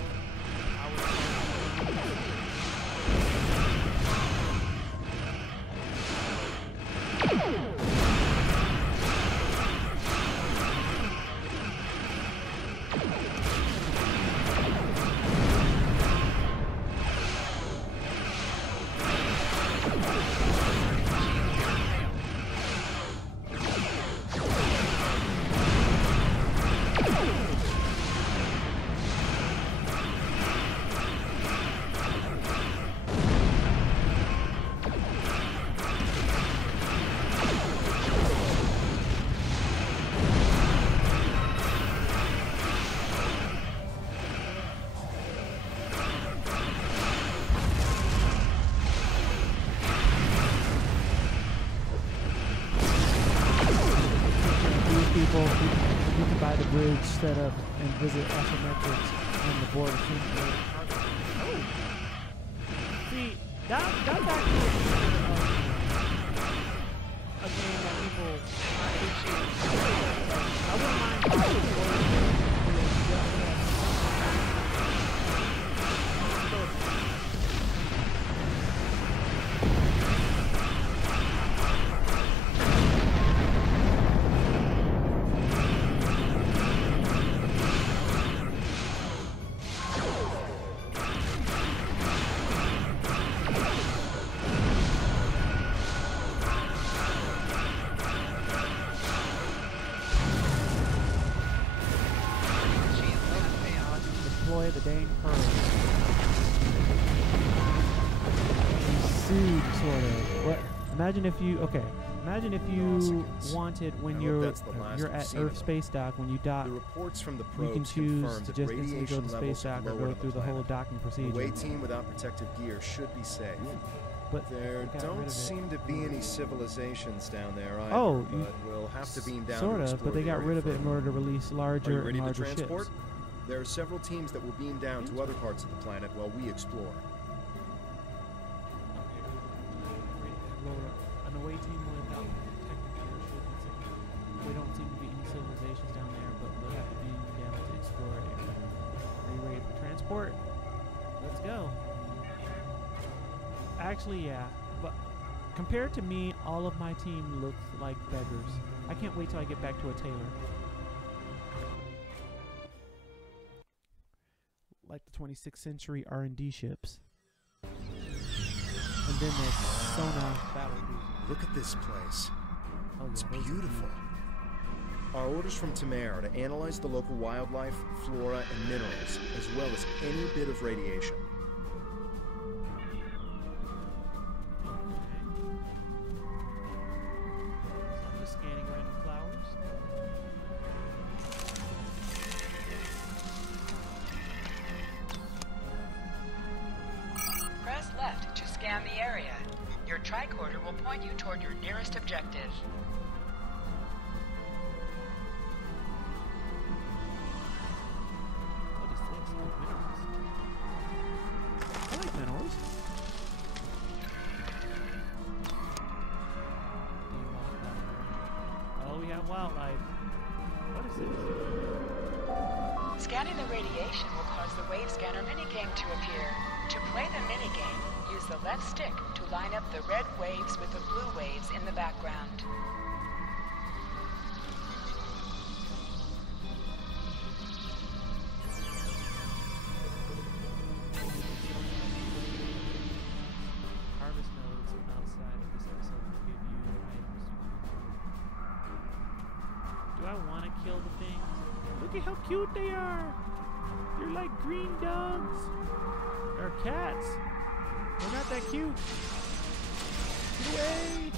people who can buy the bridge set up and visit astrometrics on the board of oh. See, that's actually a game that people appreciate. I wouldn't mind buying the board destroy the dang pearls. Sued, sort of. What? Imagine if you Imagine if you wanted when you're at Earth space dock, when you dock, The reports from the you can probes choose confirm to that just instantly go radiation to space levels dock have or lowered go on the through the whole planet. docking The procedure. away team without protective gear should be safe. But There got rid don't of it. seem to be any civilizations down there either, Oh, but we'll have to beam down sort to of, explore but they the got area rid of it in further. order to release Are you larger ready and to larger transport? ships. There are several teams that will beam down to other parts of the planet while we explore. An away team without technical gear should be safe. There don't seem to be any civilizations down there, but we'll have to beam down to explore it. Are you ready for transport? Let's go. Actually, yeah, but compared to me, all of my team looks like beggars. I can't wait till I get back to a tailor. Like the 26th century R&D ships. And then the Sona battle cruiser. Look at this place. Oh, It's yeah, those are beautiful. Our orders from Tamer are to analyze the local wildlife, flora, and minerals, as well as any bit of radiation. I'm just scanning random flowers. Press left to scan the area. Your tricorder will point you toward your nearest objective. What is this? Oh, minerals. I like minerals. Oh, we have wildlife. What is this? Scanning the radiation will cause the wave scanner minigame to appear. To play the minigame, use the left stick to line up the red waves with the blue waves in the background. Harvest nodes outside of this episode will give you items. Do I want to kill the things? Look at how cute they are! They're like green dogs! Or cats! They're not that cute! Get away!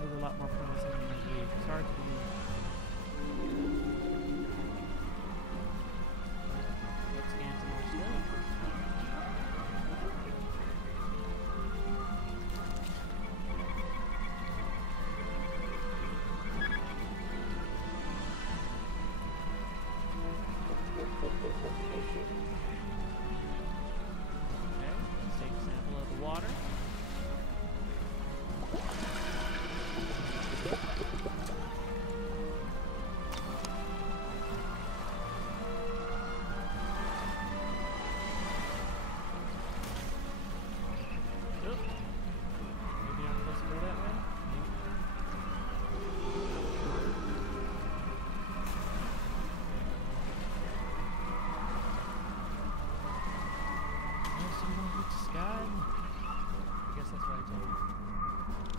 There's a lot more promising than I believe. It's hard to believe. Let's scan some more stuff. Okay, let's take a sample of the water. Oop. Maybe I'm supposed to go that way? Oh, so you don't reach the sky? I guess that's what I told you.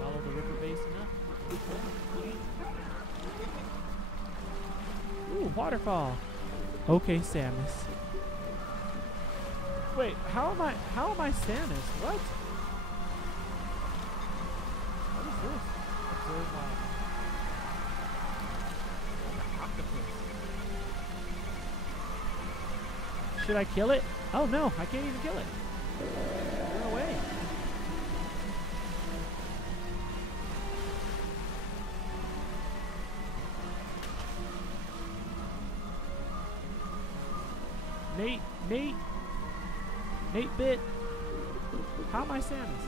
Follow the river basin up. Ooh, waterfall. Okay, Samus. Wait, how am I Samus? What? What is this? Observe life. Octopus. Should I kill it? Oh no, I can't even kill it. Run away. Nate bit. How am I Samus?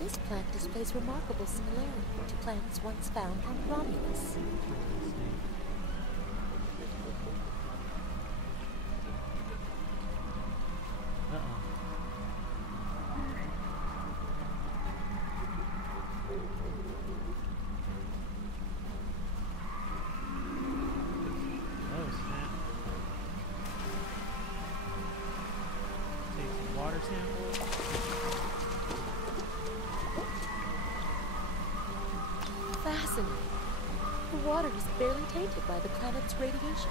This plant displays remarkable similarity to plants once found on Romulus. Oh snap. sample. Fascinating. The water is barely tainted by the planet's radiation.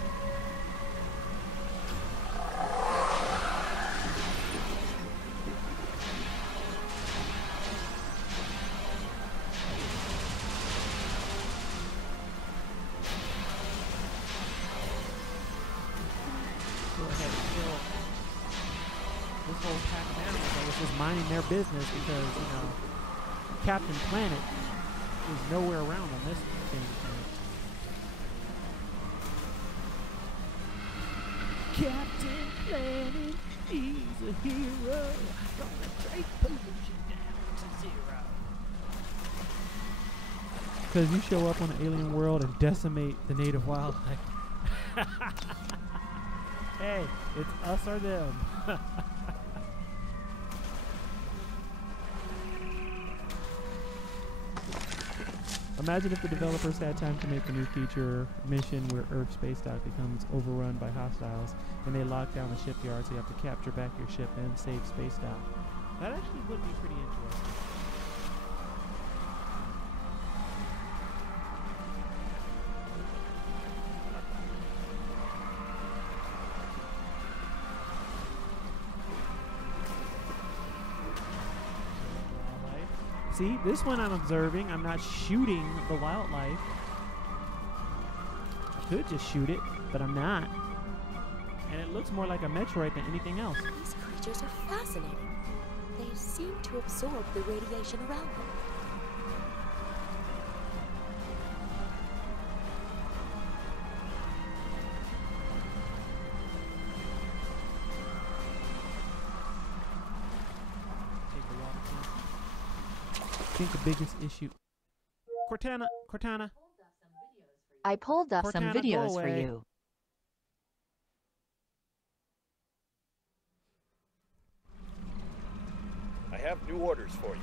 Go ahead and kill this whole pack of animals that was just minding their business because, you know, Captain Planet is nowhere around on this thing. Captain Planet, he's a hero. Gonna take pollution down to zero. Because you show up on an alien world and decimate the native wildlife. Hey, it's us or them. Imagine if the developers had time to make a new feature mission where Earth space dock becomes overrun by hostiles and they lock down the shipyard so you have to capture back your ship and save space dock. That actually would be pretty interesting. See, this one I'm observing. I'm not shooting the wildlife. I could just shoot it, but I'm not. And it looks more like a Metroid than anything else. These creatures are fascinating. They seem to absorb the radiation around them. I think the biggest issue. Cortana. I pulled up some Cortana, videos for you. I have new orders for you.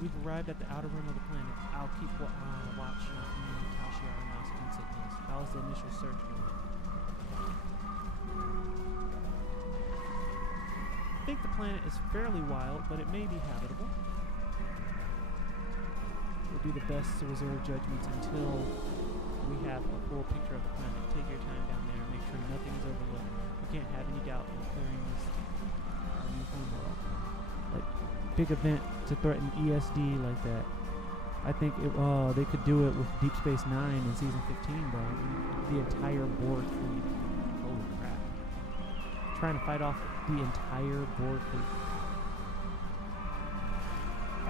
We've arrived at the outer rim of the planet. I'll keep watch on Tashiar and Mouse insignias. How is the initial search going? I think the planet is fairly wild, but it may be habitable. We'll do the best to reserve judgments until we have a full picture of the planet. Take your time down there and make sure nothing is overlooked. You can't have any doubt in clearing this new homeworld. Like, big event to threaten ESD like that. I think they could do it with Deep Space Nine in season 15, bro. The entire Borg fleet. Holy crap. Trying to fight off the entire Borg fleet.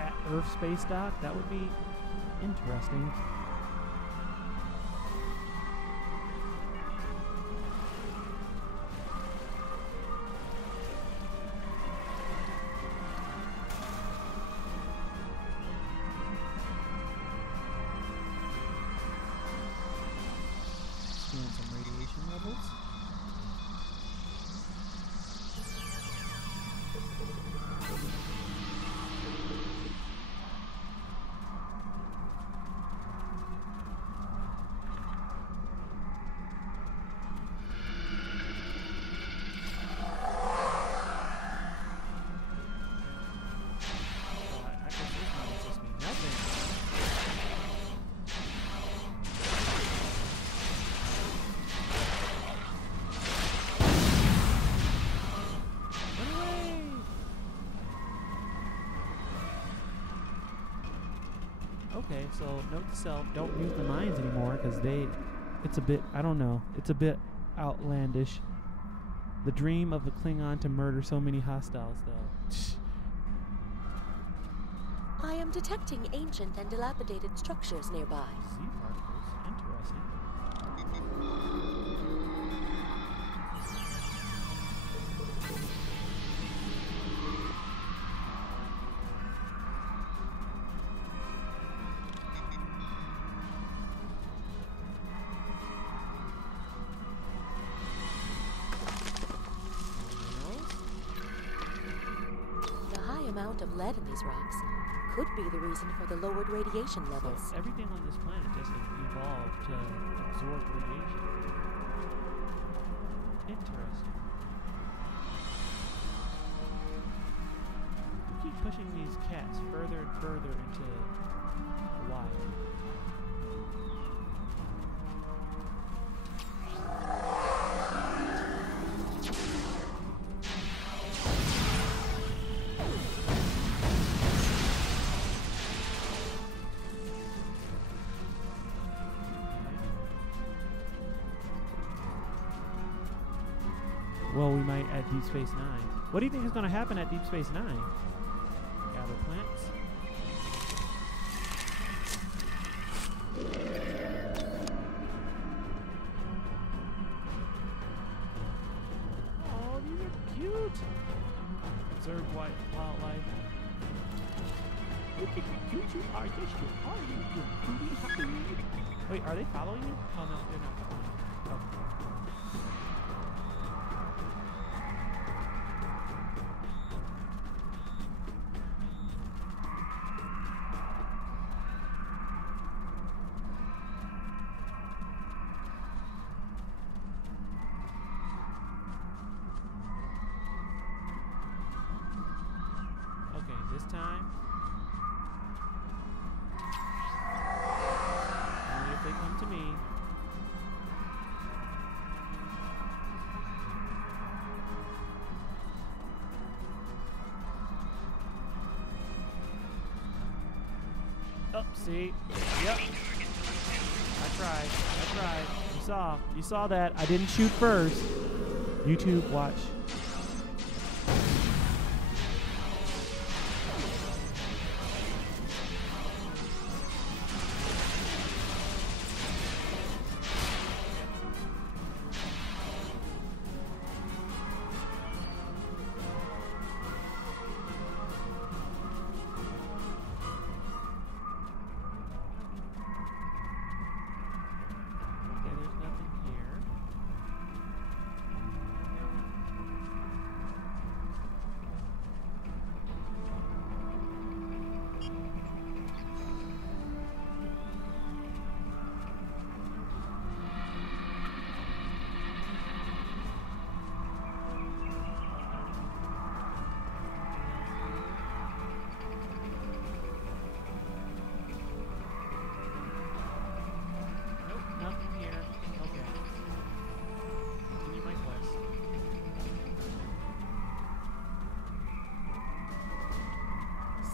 At Earth space dock, that would be interesting. Scan some radiation levels. Okay, so note to self, don't use the mines anymore because it's a bit, I don't know, it's a bit outlandish. The dream of the Klingon to murder so many hostiles, though. I am detecting ancient and dilapidated structures nearby. Sea particles, interesting. Amount of lead in these rocks could be the reason for the lowered radiation levels. So everything on this planet just evolved to absorb radiation. Interesting. pushing these cats further and further into the wild. Well, we might at Deep Space Nine. What do you think is going to happen at Deep Space Nine? Gather plants. Oh, these are cute. Observe wildlife. Look at you, cute you are. Yes, you are. You happy. Wait, are they following you? Oh no, they're not following you. Okay. This time, only if they come to me. Oh, see? Yep. I tried. You saw that. I didn't shoot first. YouTube, watch.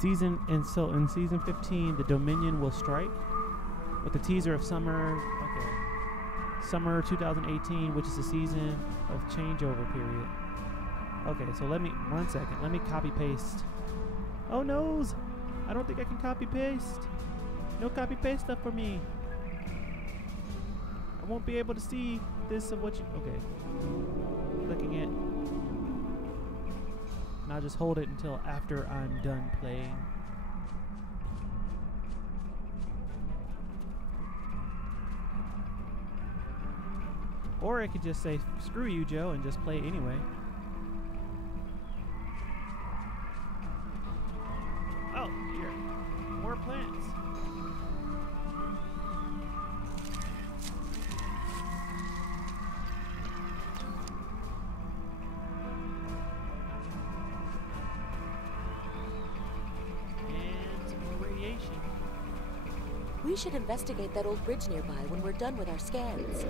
In season 15, the Dominion will strike with the teaser of summer 2018, which is a season of changeover period. Okay, so let me copy paste. Oh noes! I don't think I can copy paste. No copy paste stuff for me. I won't be able to see this of what you. Okay, clicking it. And I'll just hold it until after I'm done playing. Or I could just say, screw you, Joe, and just play anyway. Oh, here. More plants. We should investigate that old bridge nearby when we're done with our scans.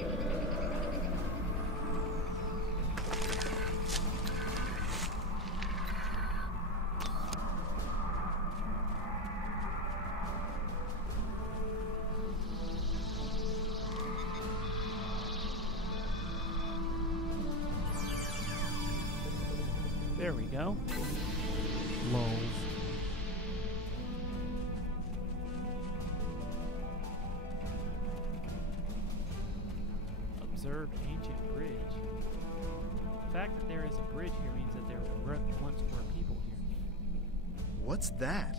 There we go. Lols. Observe ancient bridge. The fact that there is a bridge here means that there once were people here. What's that?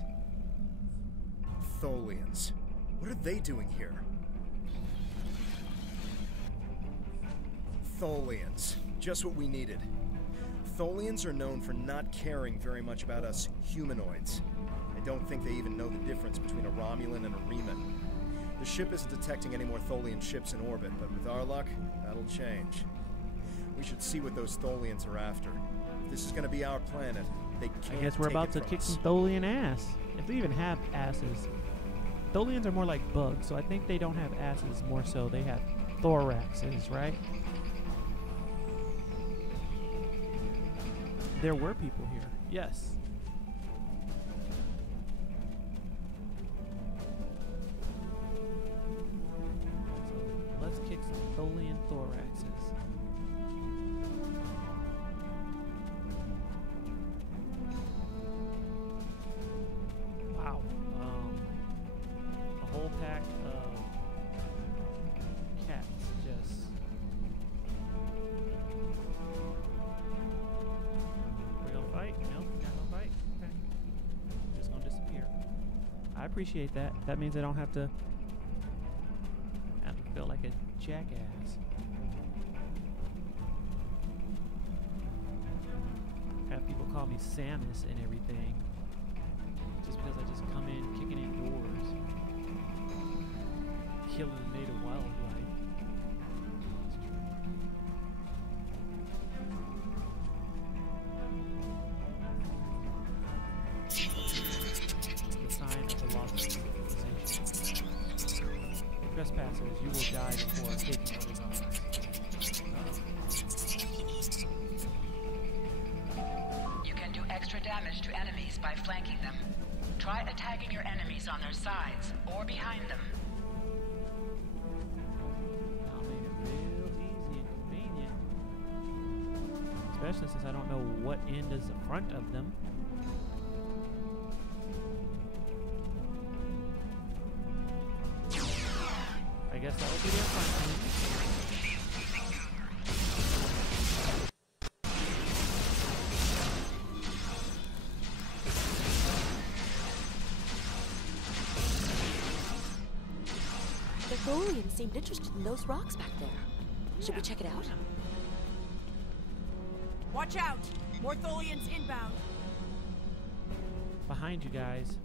Tholians. What are they doing here? Tholians. Just what we needed. Tholians are known for not caring very much about us humanoids. I don't think they even know the difference between a Romulan and a Reman. The ship isn't detecting any more Tholian ships in orbit, but with our luck, that'll change. We should see what those Tholians are after. If this is going to be our planet, They I can't guess we're take about it to from kick us. some Tholian ass. If they even have asses. Tholians are more like bugs, so I think they don't have asses, more so they have thoraxes, right? There were people here. Yes. So let's kick some Tholian thoraxes. Wow. A whole pack of cats just... We're gonna fight? No, we're not gonna fight? Okay. Just gonna disappear. I appreciate that. That means I don't have to feel like a jackass. Have people call me Samus and everything. Just because I just come in kicking in doors. Killing native wildlife. The sign of the lost civilization. Trespassers, you will die before taking what is ours. You can do extra damage to enemies by flanking them. Try attacking your enemies on their sides or behind them. I'll make it real easy and convenient. Especially since I don't know what end is the front of them. I guess that will be their front end. The Tholians seemed interested in those rocks back there. Should we check it out? Watch out! More Tholians inbound. Behind you guys.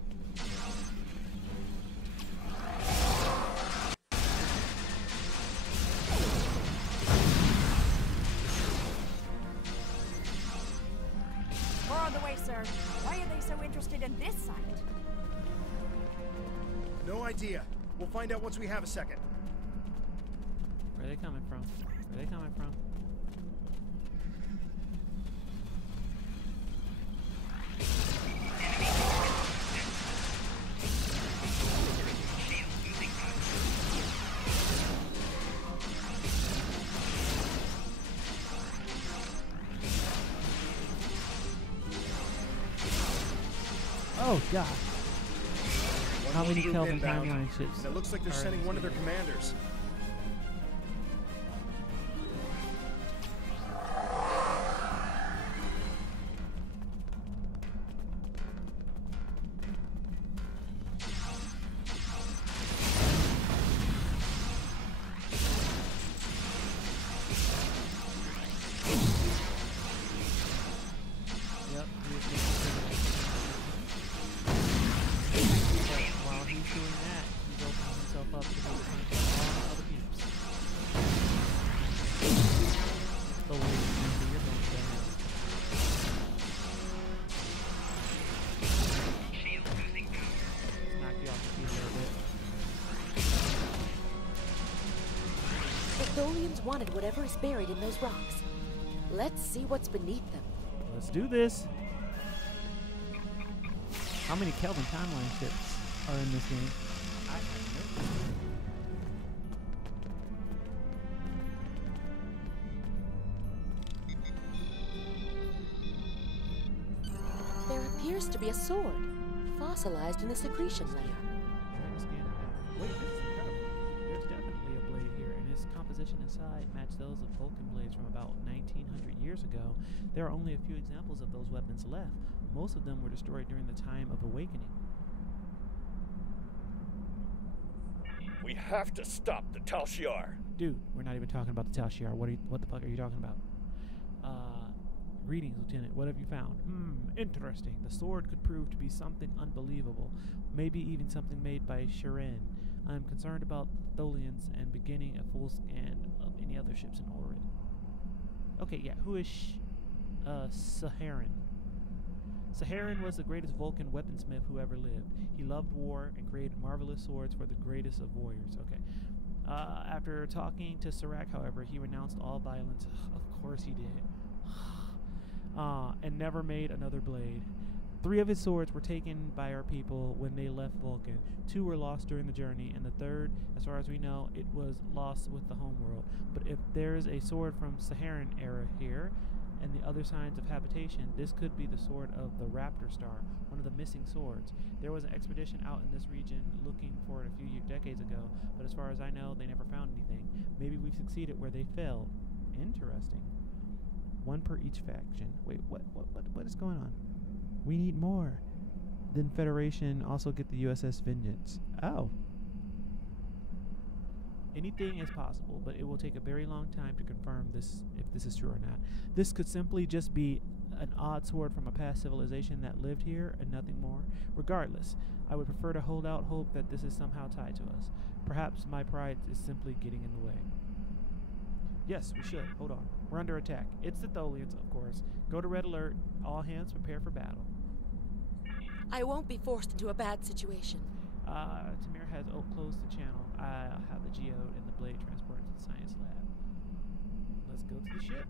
More on the way, sir. Why are they so interested in this site? No idea. We'll find out once we have a second. Where are they coming from? Where are they coming from? Oh god. How many Kelvin timeline ships? And it looks like they're sending one of their commanders. Yep. While he's doing that, he's opening himself up to the all other peeps. The way you're going down. Knock you off the feet a little bit. The Tholians wanted whatever is buried in those rocks. Let's see what's beneath them. Let's do this. How many Kelvin timeline ships are in this game? I have no clue. There appears to be a sword, fossilized in the secretion layer. Trying to scan it out. Wait, this is incredible. There's definitely a blade here, and its composition and size match those of Vulcan blades from about 1900 years ago. There are only a few examples of those weapons left. Most of them were destroyed during the time of Awakening. We have to stop the Tal Shiar. Dude, we're not even talking about the Tal Shiar. What the fuck are you talking about? Greetings, Lieutenant. What have you found? Interesting. The sword could prove to be something unbelievable. Maybe even something made by Shiren. I'm concerned about the Tholians and beginning a full scan of any other ships in orbit. Okay, yeah. Who is Saharan? Saharan was the greatest Vulcan weaponsmith who ever lived. He loved war and created marvelous swords for the greatest of warriors. Okay. After talking to Serac, however, he renounced all violence. Of course he did. And never made another blade. 3 of his swords were taken by our people when they left Vulcan. 2 were lost during the journey, and the 3rd, as far as we know, it was lost with the homeworld. But if there's a sword from Saharan era here, and the other signs of habitation, this could be the sword of the Raptor Star, one of the missing swords. There was an expedition out in this region looking for it a few decades ago, but as far as I know, they never found anything. Maybe we've succeeded where they failed. Interesting. 1 per each faction. Wait, what is going on? We need more. Then Federation also get the USS Vengeance. Oh. Anything is possible, but it will take a very long time to confirm this, if this is true or not. This could simply just be an odd sword from a past civilization that lived here and nothing more. Regardless, I would prefer to hold out hope that this is somehow tied to us. Perhaps my pride is simply getting in the way. Yes, we should. Hold on. We're under attack. It's the Tholians, of course. Go to red alert. All hands prepare for battle. I won't be forced into a bad situation. Tamir has closed the channel. I'll have the geode and the blade transported to the science lab. Let's go to the ship.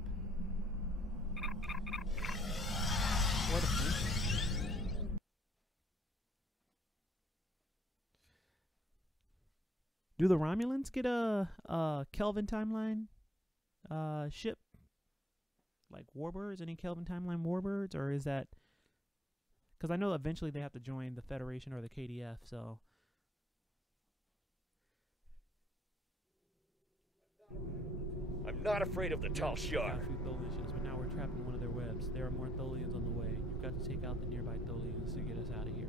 Or the plane. Do the Romulans get a Kelvin timeline ship? Like Warbirds? Any Kelvin timeline Warbirds? Or is that... Because I know eventually they have to join the Federation or the KDF, so... I'm not afraid of the Tal Shiar. Got a few Tholian ships, but now we're trapped in one of their webs. There are more Tholians on the way. You've got to take out the nearby Tholians to get us out of here.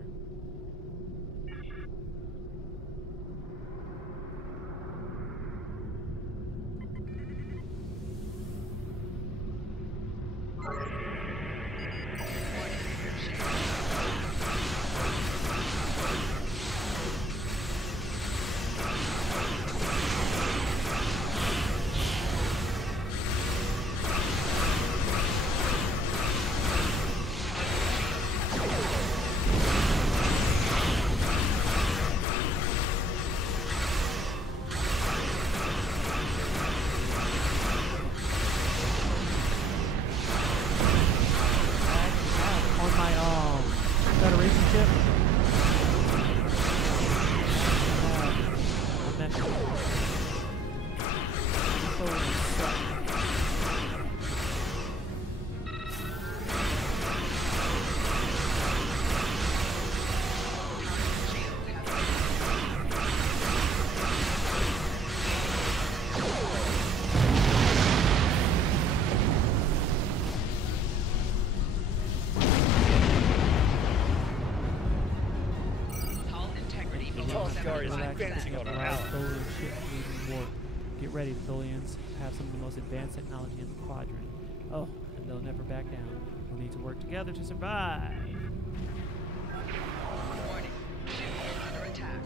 Get ready, the Tholians have some of the most advanced technology in the quadrant. Oh, and they'll never back down. We'll need to work together to survive. Warning, ship is under attack.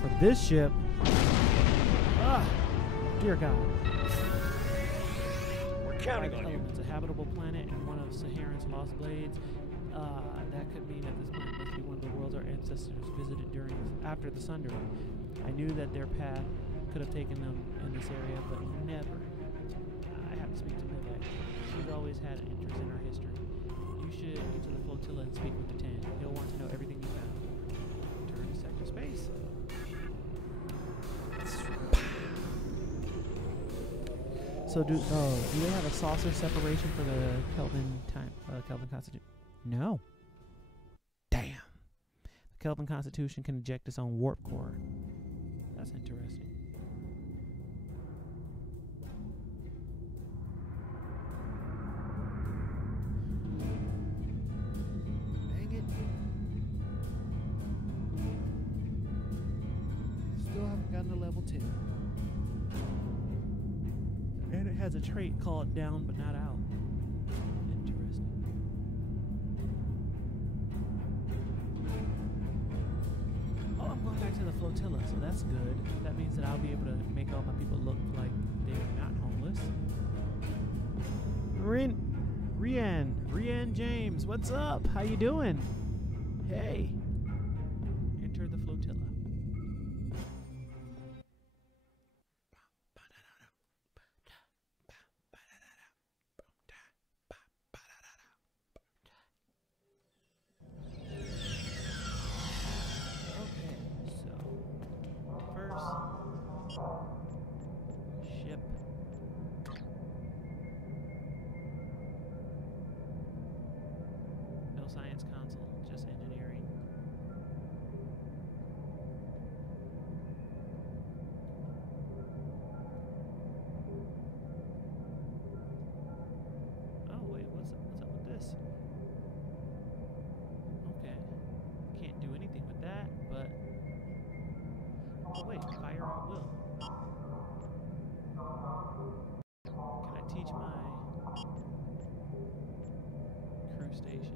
for this ship. Ah, dear God. We're counting on you. It's a habitable planet and one of Saharan's lost blades. That could mean that this planet must be one of the worlds our ancestors visited after the Sundering. I knew that their path could have taken them in this area, but never. I have to speak to Vivek. She's always had an interest in our history. You should get to the flotilla and speak with the 10. He'll want to know everything you found. Return to sector space. So do they have a saucer separation for the Kelvin Constitution? No. Damn. The Kelvin Constitution can eject its own warp core. That's interesting. Dang it. Still haven't gotten to level 2. And it has a trait called down but not out. Interesting. Oh, I'm going back to the flotilla, so that's good. That means that I'll be able to make all my people look like they're not homeless. Rian James, what's up? How you doing? Hey. Enter the flotilla. Science console, just engineering. Oh wait, what's up with this? Okay, can't do anything with that, but oh wait, fire at will. Can I teach my crew station?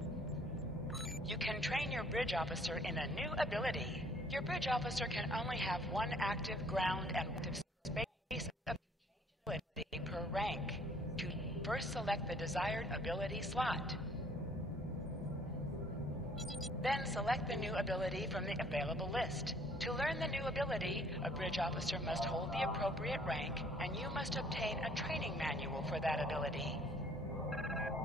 You can train your bridge officer in a new ability. Your bridge officer can only have one active ground and active space ability per rank. To first select the desired ability slot. Then select the new ability from the available list. To learn the new ability, a bridge officer must hold the appropriate rank, and you must obtain a training manual for that ability.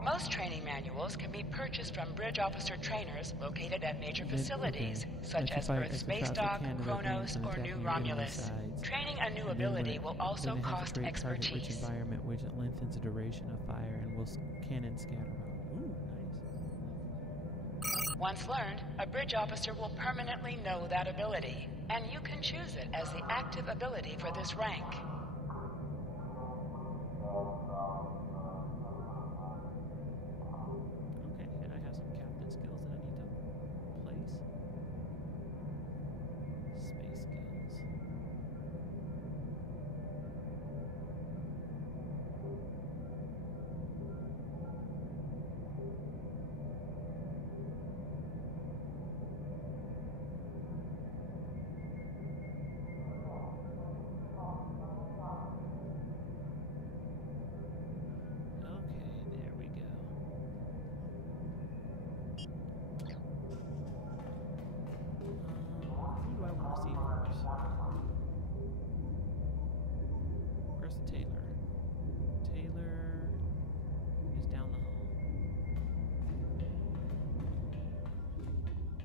Most training manuals can be purchased from bridge officer trainers located at major facilities, such as Earth Space Dock, Kronos, or New Romulus. Training a new ability will also cost expertise. Environment which lengthens the duration of fire and will cannon scatter. Ooh, nice. Once learned, a bridge officer will permanently know that ability, and you can choose it as the active ability for this rank.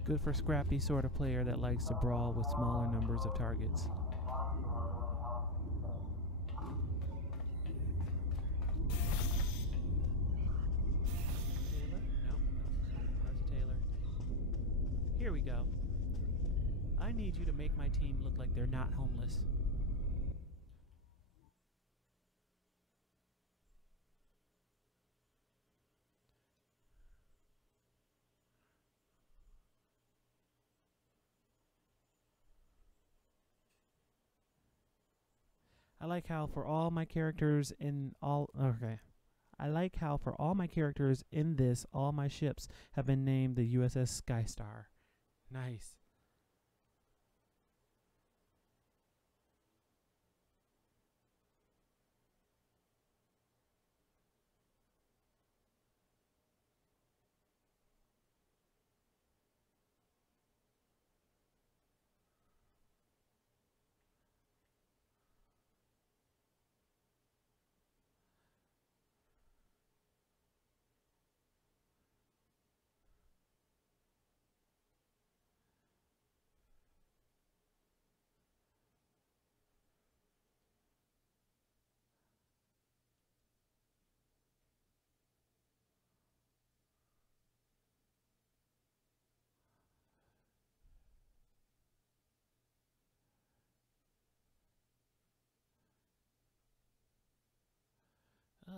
Good for scrappy sort of player that likes to brawl with smaller numbers of targets. Taylor? Nope. Where's Taylor? Here we go. I need you to make my team look like they're not homeless. I like how for all my characters in all this, all my ships have been named the USS Skystar. Nice.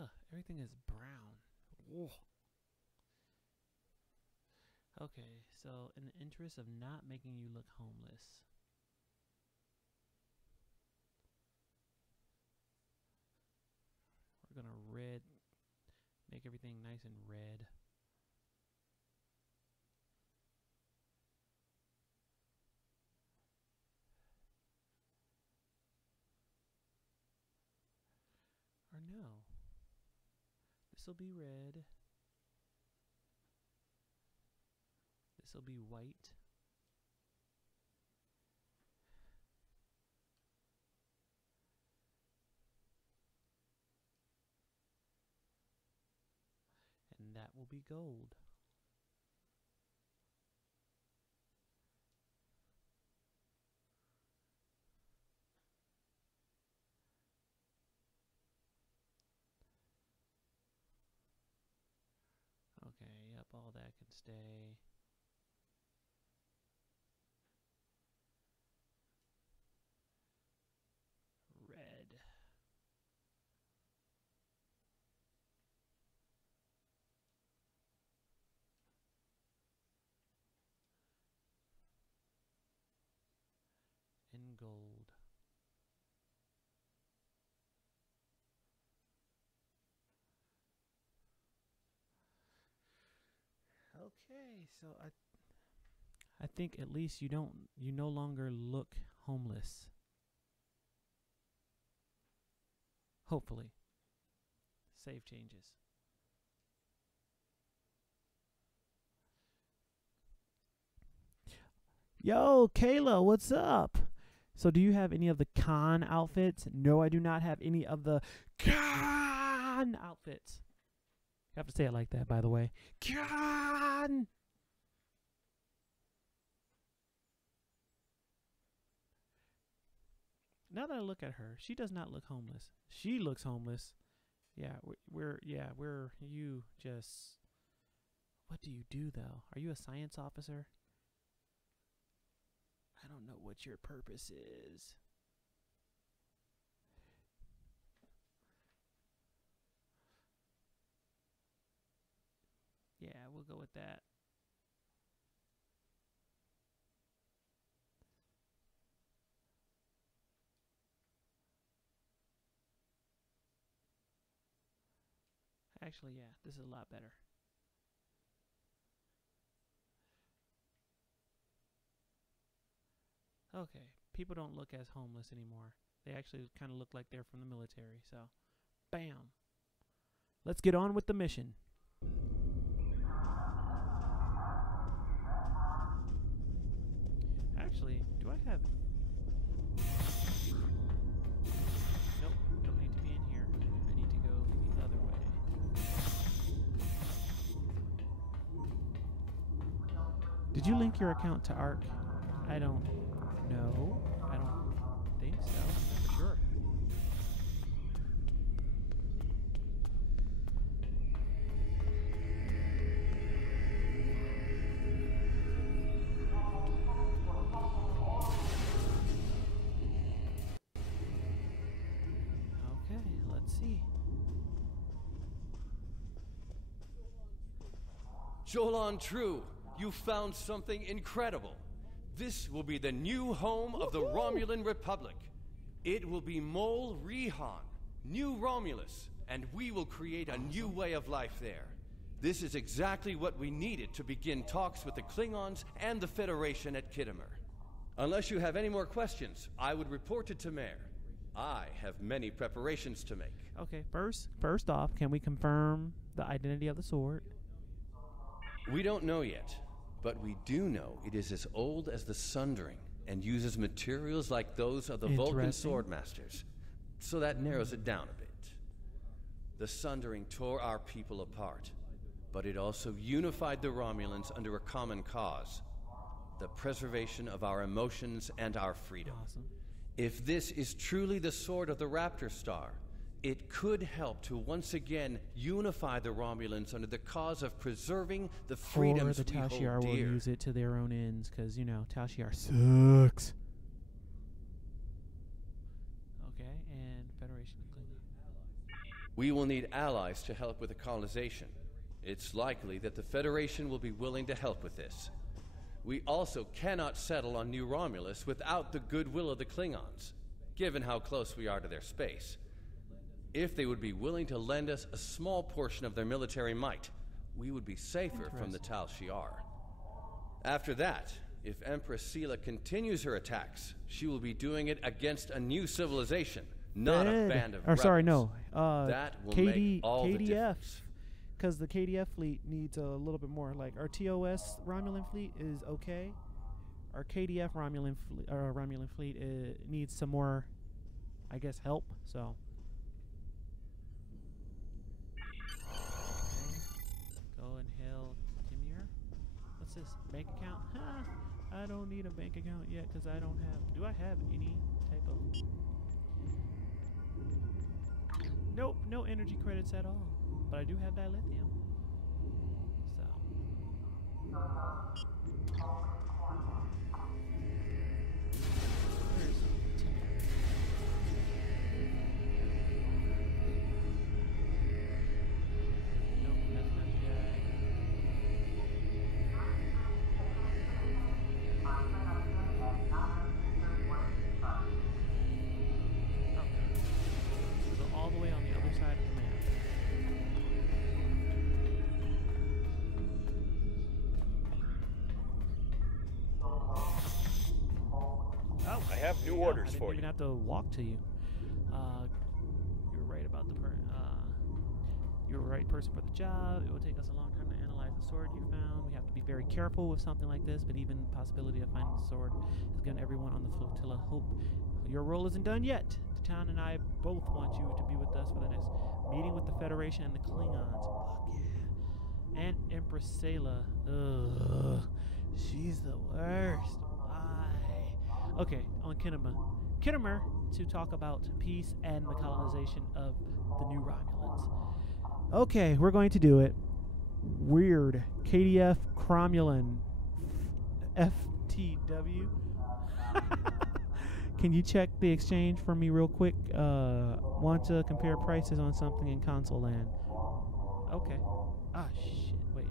Ugh, everything is brown. Whoa. Okay, so in the interest of not making you look homeless, we're gonna make everything nice and red. Or no, this will be red. This will be white. And that will be gold. Okay, yep, all that can stay. Red. And gold. Okay, so I think at least you no longer look homeless. Hopefully. Save changes. Yo, Kayla, what's up? So do you have any of the con outfits? No, I do not have any of the con outfits. You have to say it like that, by the way. Con! Now that I look at her, she does not look homeless. She looks homeless. Yeah, you just... What do you do, though? Are you a science officer? I don't know what your purpose is. Yeah, we'll go with that. Actually, yeah, this is a lot better. Okay, people don't look as homeless anymore. They actually kind of look like they're from the military, so bam. Let's get on with the mission. Actually, do I have... Nope, don't need to be in here. I need to go the other way. Did you link your account to ARC? I don't know. I don't think so. For sure. Okay, let's see. JoeBlackAttacks, true. You found something incredible. This will be the new home of the Romulan Republic. It will be Mol Rihan, New Romulus, and we will create a new way of life there. This is exactly what we needed to begin talks with the Klingons and the Federation at Khitomer. Unless you have any more questions, I would report to Tamer. I have many preparations to make. Okay, first off, can we confirm the identity of the sword? We don't know yet. But we do know it is as old as the Sundering and uses materials like those of the Vulcan Swordmasters. So that narrows it down a bit. The Sundering tore our people apart, but it also unified the Romulans under a common cause: the preservation of our emotions and our freedom. Awesome. If this is truly the sword of the Raptor Star, it could help to once again unify the Romulans under the cause of preserving the freedoms we hold dear. Or the Tal Shiar will use it to their own ends, because, you know, Tal Shiar sucks. Okay, and Federation of Klingons. We will need allies to help with the colonization. It's likely that the Federation will be willing to help with this. We also cannot settle on New Romulus without the goodwill of the Klingons, given how close we are to their space. If they would be willing to lend us a small portion of their military might, we would be safer from the Tal Shiar. After that, if Empress Sela continues her attacks, she will be doing it against a new civilization, not a band of rebels. Sorry, no. That will make all the KDF. difference. Because the KDF fleet needs a little bit more. Like, our TOS Romulan fleet is okay. Our KDF Romulan fleet needs some more, I guess, help. So. Go and hail Timir. What's this? Bank account? I don't need a bank account yet because I don't have. Do I have any type of? Nope, no energy credits at all. But I do have dilithium. So. Where's Timir? Nope, that's not the guy. So all the way on the other side of the map. Oh, I have new orders for I didn't even you. have to walk to you. You're right about you're the right person for the job. It will take us a long time to analyze the sword you found. We have to be very careful with something like this, but even the possibility of finding the sword has given everyone on the flotilla hope. Your role isn't done yet. Titan and I both want you to be with us for the next meeting with the Federation and the Klingons. Fuck yeah. And Empress Sela. Ugh. She's the worst. Why? Okay, on Kittimer to talk about peace and the colonization of the New Romulans. Okay, we're going to do it. Weird. KDF Cromulin FTW. Can you check the exchange for me real quick? Want to compare prices on something in console land. Okay. Ah, shit. Wait.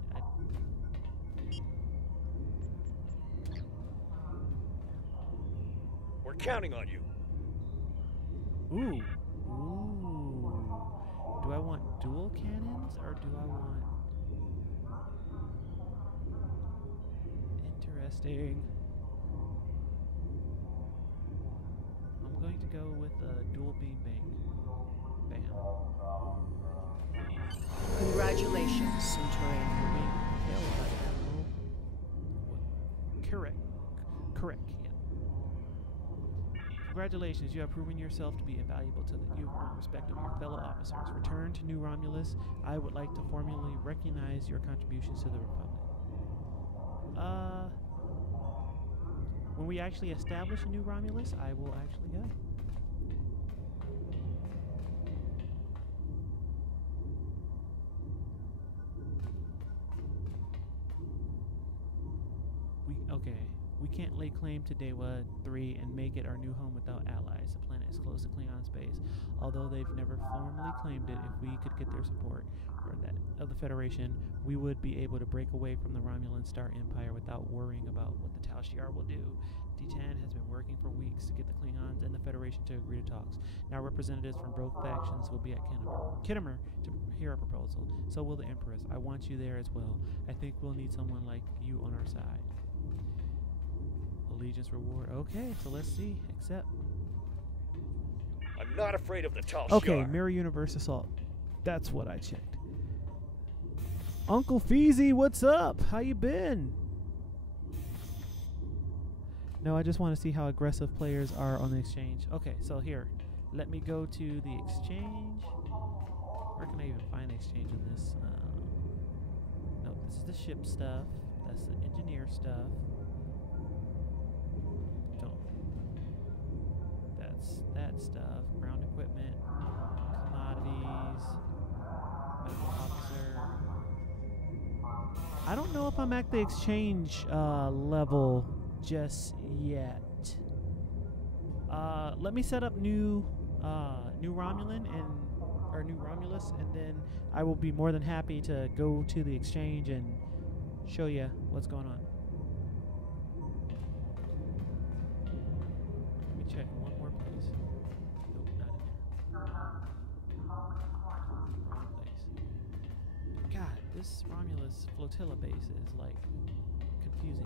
We're counting on you. Ooh. Do I want dual cannons or do I want... Interesting. I'm going to go with a dual beam bank. Bam. Congratulations, Centurion. For being killed by the Admiral. Correct. Yeah. Congratulations, you have proven yourself to be invaluable to the respect of your fellow officers. Return to New Romulus. I would like to formally recognize your contributions to the Republic. When we actually establish a New Romulus, I will actually go. We can't lay claim to Dewa 3 and make it our new home without allies. The planet is close to Klingon space. Although they've never formally claimed it, if we could get their support or that of the Federation, we would be able to break away from the Romulan Star Empire without worrying about what the Tal Shiar will do. D10 has been working for weeks to get the Klingons and the Federation to agree to talks. Now representatives from both factions will be at Kittimer to hear our proposal. So will the Empress. I want you there as well. I think we'll need someone like you on our side. Allegiance reward. Okay, so let's see. Accept. I'm not afraid of the Tal Shiar. Okay, Mirror Universe Assault. That's what I checked. Uncle Feezy, what's up? How you been? No, I just want to see how aggressive players are on the exchange. Okay, so here. Let me go to the exchange. Where can I even find the exchange in this? No, this is the ship stuff. That's the engineer stuff. That's that stuff. Ground equipment, commodities, medical officer. I don't know if I'm at the exchange level just yet. Let me set up new Romulan and or new Romulus, and then I will be more than happy to go to the exchange and show you what's going on. Let me check one more place. Nope, not in there. Place. God, this Romulus flotilla base is like confusing.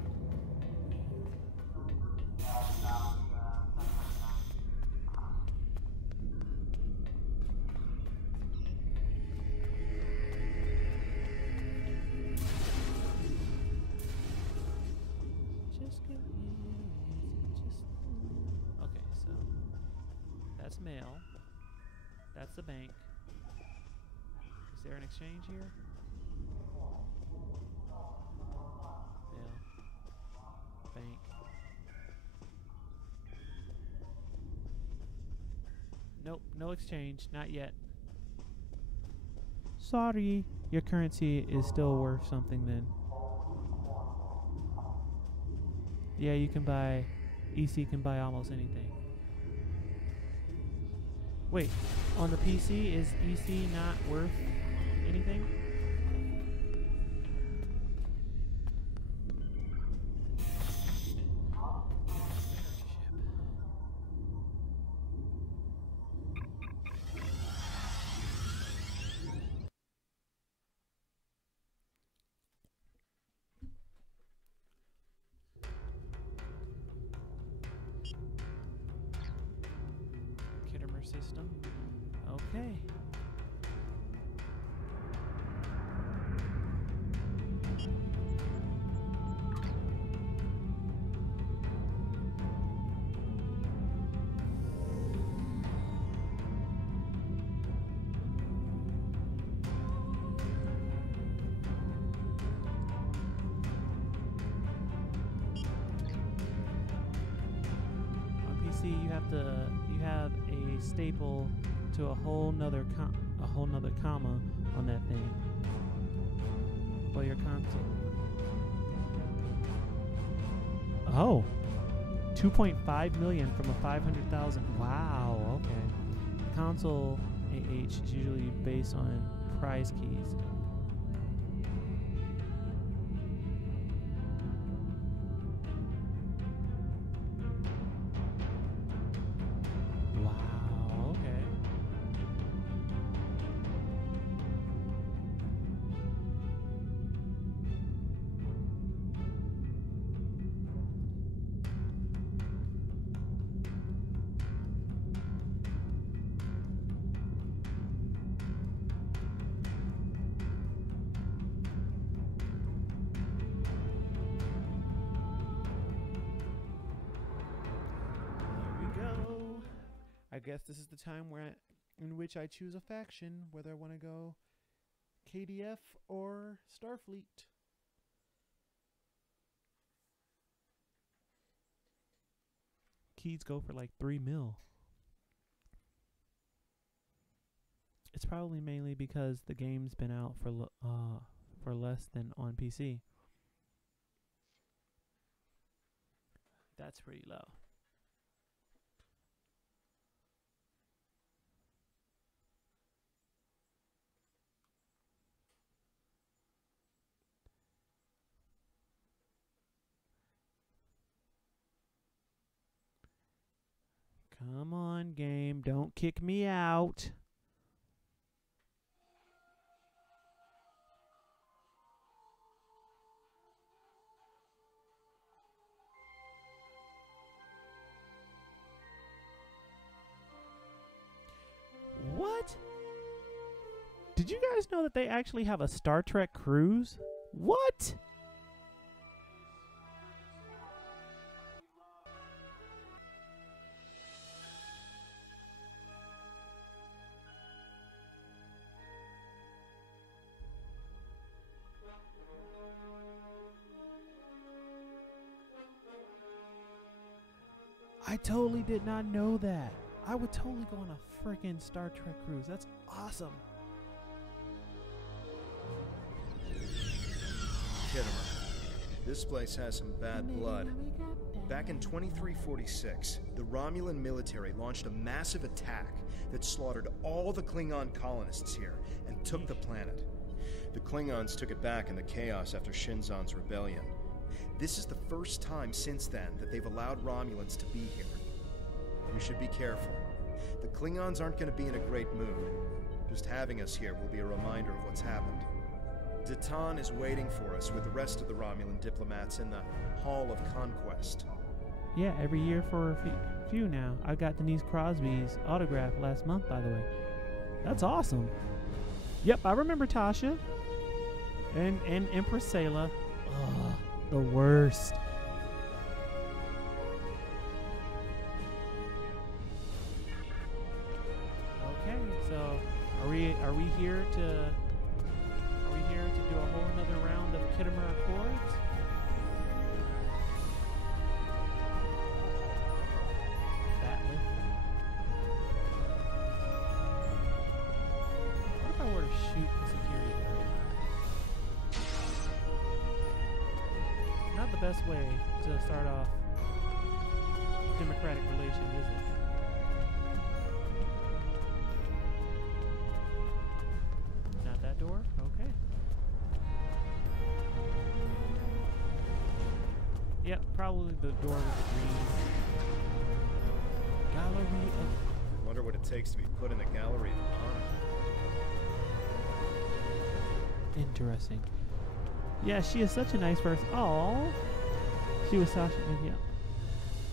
Okay, so that's mail. That's the bank. Is there an exchange here? Mail. Bank. Nope, no exchange, not yet. Sorry, your currency is still worth something then. Yeah, you can buy, EC can buy almost anything. Wait, on the PC, is EC not worth anything? System. Okay. On PC, you have a staple to a whole nother comma on that thing. Well, your console. Oh, 2.5 million from a 500,000. Wow. Okay. Console AH is usually based on prize keys. I guess this is the time in which I choose a faction, whether I want to go KDF or Starfleet. Keys go for like 3 mil. It's probably mainly because the game's been out for less than on PC. That's pretty low. Come on, game. Don't kick me out. What? Did you guys know that they actually have a Star Trek cruise? What? I totally did not know that. I would totally go on a freaking Star Trek cruise. That's awesome. Kittimer. This place has some bad blood. Back in 2346, the Romulan military launched a massive attack that slaughtered all the Klingon colonists here and took the planet. The Klingons took it back in the chaos after Shinzon's rebellion. This is the first time since then that they've allowed Romulans to be here. We should be careful. The Klingons aren't going to be in a great mood. Just having us here will be a reminder of what's happened. Zatan is waiting for us with the rest of the Romulan diplomats in the Hall of Conquest. Yeah, every year for a few now. I got Denise Crosby's autograph last month, by the way. That's awesome. Yep, I remember Tasha. And Empress Sayla. Ugh, the worst. Okay, so are we here to do a whole another round of Kittimer Accords? What if I were to shoot the security guard? Not the best way to start off democratic relations, is it? Not that door? Okay. Yep, probably the door with the green gallery of... Wonder what it takes to be put in the gallery of honor. Interesting. Yeah, she is such a nice person. Aww. She was Sasha. Yeah.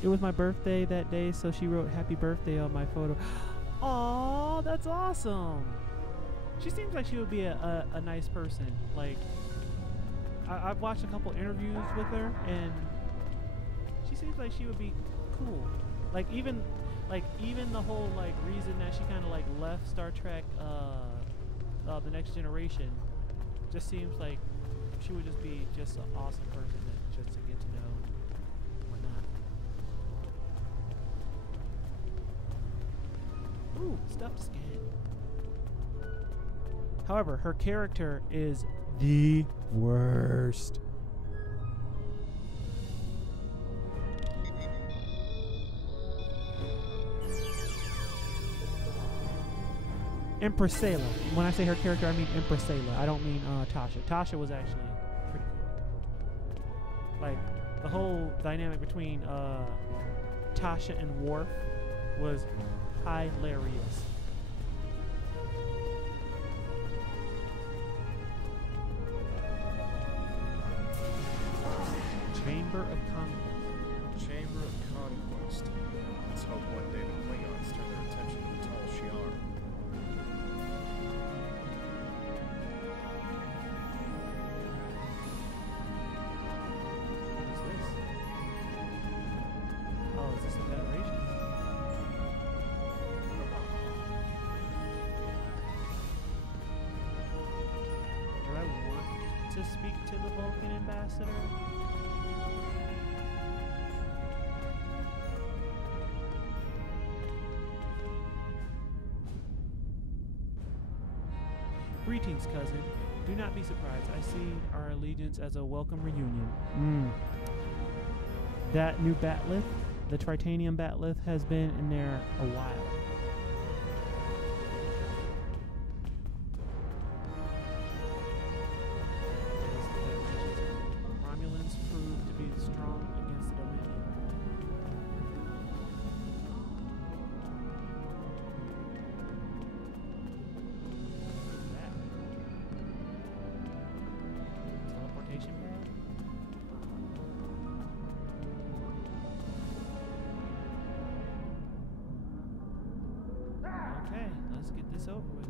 It was my birthday that day, so she wrote happy birthday on my photo. Aww, that's awesome. She seems like she would be a nice person. Like, I've watched a couple interviews with her, and she seems like she would be cool. Like, even the whole, like, reason that she kind of, like, left Star Trek, The Next Generation, just seems like she would just be just an awesome person just to get to know or not. Ooh, stuff to scan. However, her character is the worst. Empress Sayla. When I say her character, I mean Empress Sayla. I don't mean Tasha. Tasha was actually pretty cool. Like, the whole dynamic between Tasha and Worf was hilarious. Chamber of Conquest. Chamber of Conquest. Let's hope one day the Klingons turn their attention to the Tal Shiar. What is this? Oh, is this the Federation? Do I want to speak to the Vulcan ambassador? Greetings, cousin. Do not be surprised. I see our allegiance as a welcome reunion. That new bat'leth, the Tritanium bat'leth, has been in there a while. Romulans proved to be strong against the Dominion. Teleportation pad? Okay, let's get this over with.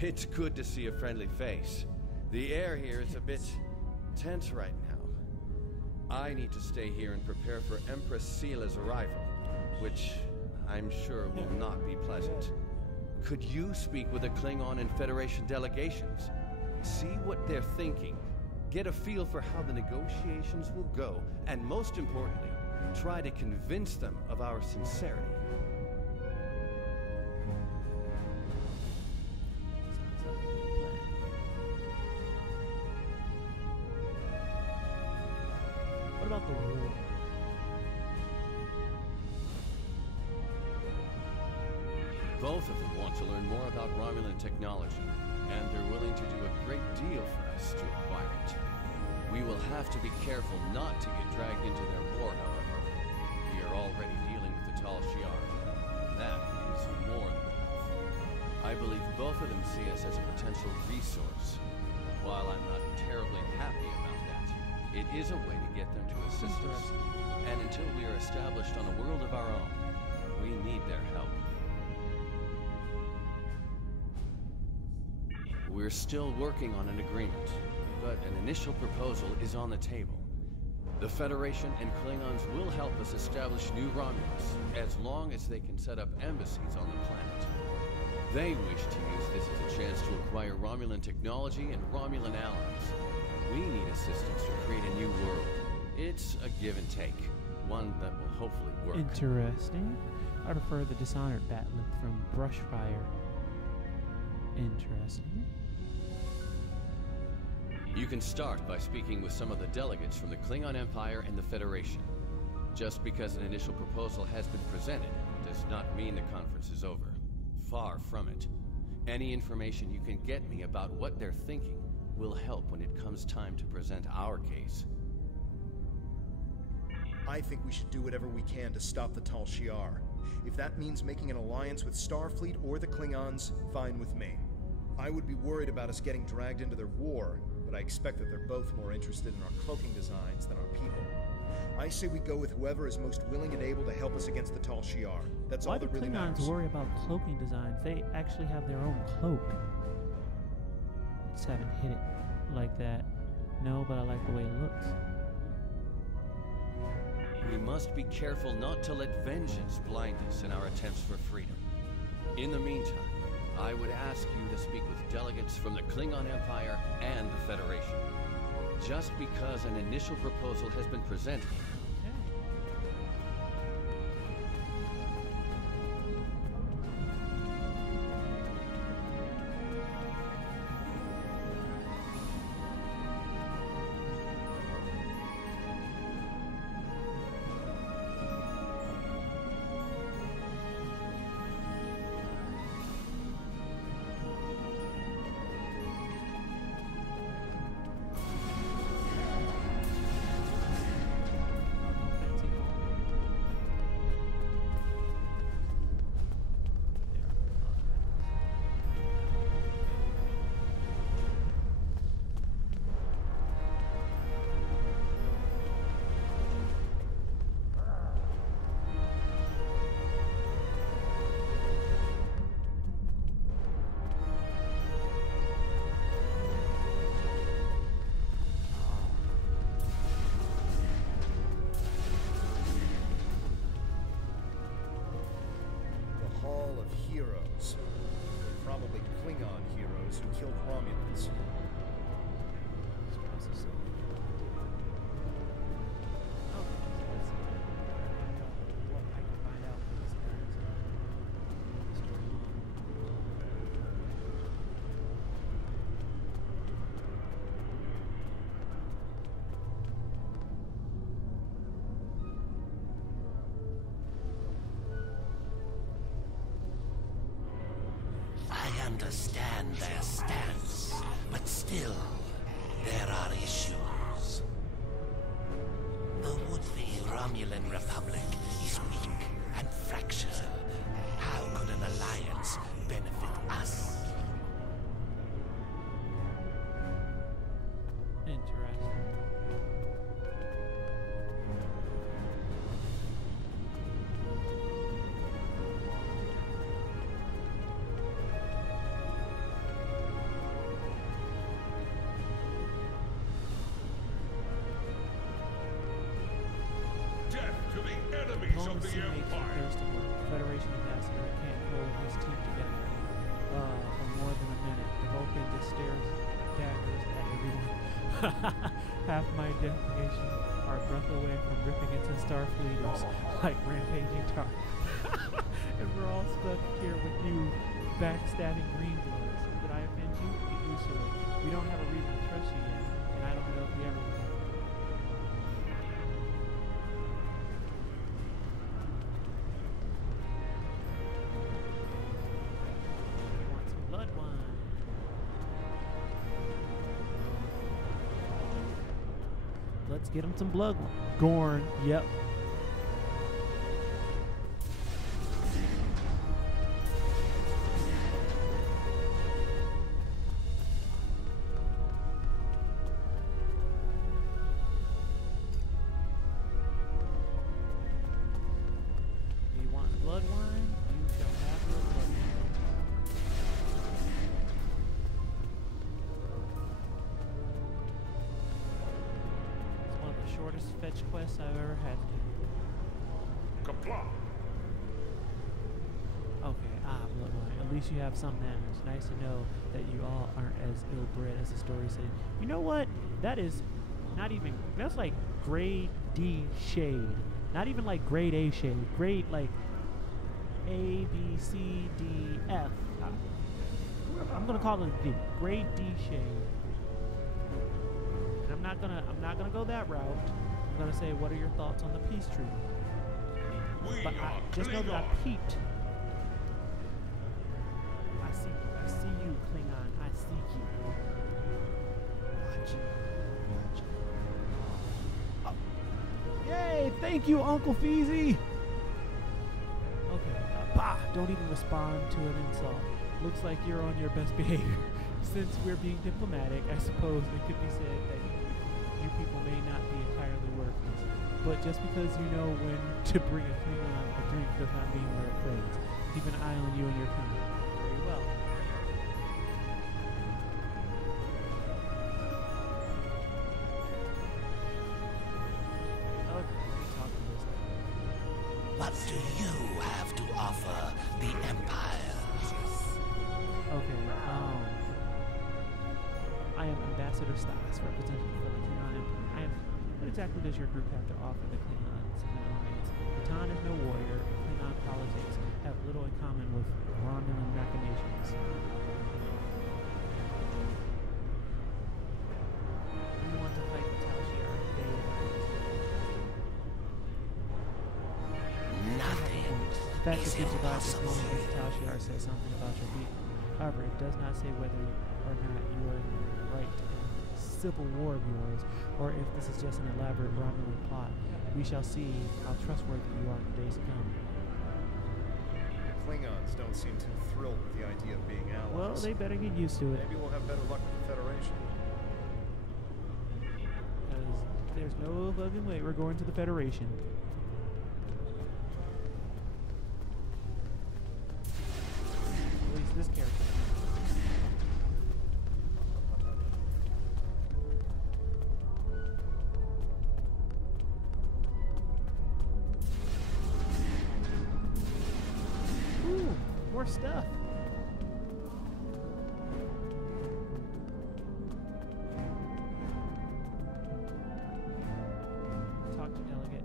It's good to see a friendly face. The air here is a bit tense right now. I need to stay here and prepare for Empress Sayla's arrival, which I'm sure will not be pleasant. Could you speak with the Klingon and Federation delegations? See what they're thinking, get a feel for how the negotiations will go, and most importantly, try to convince them of our sincerity. What about the war? Both of them want to learn more about Romulan technology, and they're willing to do a great deal for us to acquire it. We will have to be careful not to get dragged into their war, however. We are already dealing with the Tal Shiar. That is more than enough. I believe both of them see us as a potential resource. While I'm not terribly happy about that, it is a way to get them to assist us. And until we are established on a world of our own, we need their help. We're still working on an agreement, but an initial proposal is on the table. The Federation and Klingons will help us establish new Romulus, as long as they can set up embassies on the planet. They wish to use this as a chance to acquire Romulan technology and Romulan allies. We need assistance to create a new world. It's a give and take, one that will hopefully work. Interesting. I prefer the dishonored batleth from Brushfire. Interesting. You can start by speaking with some of the delegates from the Klingon Empire and the Federation. Just because an initial proposal has been presented does not mean the conference is over. Far from it. Any information you can get me about what they're thinking will help when it comes time to present our case. I think we should do whatever we can to stop the Tal Shiar. If that means making an alliance with Starfleet or the Klingons, fine with me. I would be worried about us getting dragged into their war, but I expect that they're both more interested in our cloaking designs than our people. I say we go with whoever is most willing and able to help us against the Tal Shiar. That's all that really matters. Why do Klingons worry about cloaking designs? They actually have their own cloak. I just haven't hit it like that. No, but I like the way it looks. We must be careful not to let vengeance blind us in our attempts for freedom. In the meantime, I would ask you to speak with delegates from the Klingon Empire and the Federation. Just because an initial proposal has been presented. Heroes. Probably Klingon heroes who killed Romulans. I understand their stance, but still, there are issues. The would-be Romulan Republic is weak and fractured. How could an alliance benefit us? Of the Empire. Federation ambassador can't hold his team together for more than a minute. The Vulcan just stares daggers at everyone. Half my definition are a breath away from ripping into Starfleeters like rampaging tar. And we're all stuck here with you backstabbing green bloods. Did I offend you? Get used to it. We don't have a reason to trust you yet, and I don't know if we ever will. Let's get him some blood. Gorn. Yep. You want blood wine? You shall have your blood wine. It's one of the shortest fetch quests I've ever had to do. Comply. Okay, blood wine. At least you have some manners. Nice to know that you all aren't as ill-bred as the story said. You know what? That is not even, that's like grade D shade. Not even like grade A shade. Grade like A, B, C, D, F. I'm gonna call it D. Grade D shade. And I'm not gonna go that route. I'm gonna say, what are your thoughts on the peace treaty? But just know that I peeped. I see you, Klingon. I see you. Watch. Oh. Yay! Thank you, Uncle Feezy. Okay. Don't even respond to an insult. Looks like you're on your best behavior. Since we're being diplomatic, I suppose it could be said that you people may not be entirely worthless. But just because you know when to bring a Klingon a drink does not mean we're friends. Keep an eye on you and your kind. Very well. Okay, let's talk to this guy. What do you have to offer the Empire? Okay, I am Ambassador Stas, representative for the Klingon Empire. What exactly does your group have to offer the Klingons in the Alliance? Bataan is no warrior. Klingon politics have little in common with Romulan machinations. We want to fight the Tal Shiar today. Nothing. The fact that you survived this moment against Tal Shiar says something about your being. However, it does not say whether or not you are in the right to end the civil war of yours, or if this is just an elaborate Romulan plot. We shall see how trustworthy you are in the days to come. Klingons don't seem too thrilled with the idea of being allies. Well, they better get used to it. Maybe we'll have better luck with the Federation. Because there's no fucking way we're going to the Federation. At least this character. Ooh, more stuff. Talk to delegate.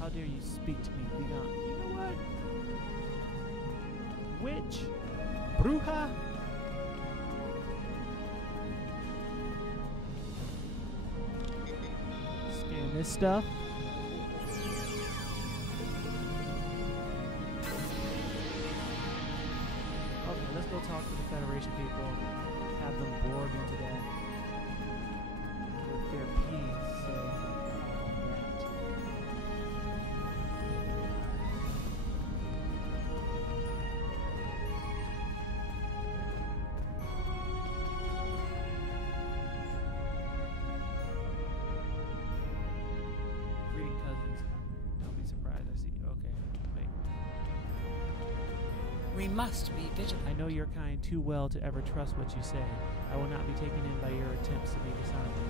How dare you speak to me? Be gone. You know what? Witch? Bruja? Scan this stuff. Okay, let's go talk to the Federation people. Have them bore me to death. With their peace, so that. Greeting cousins. Don't be surprised I see you. Okay, wait. We must be vigilant. I know your kind too well to ever trust what you say. I will not be taken in by your attempts to make us honest.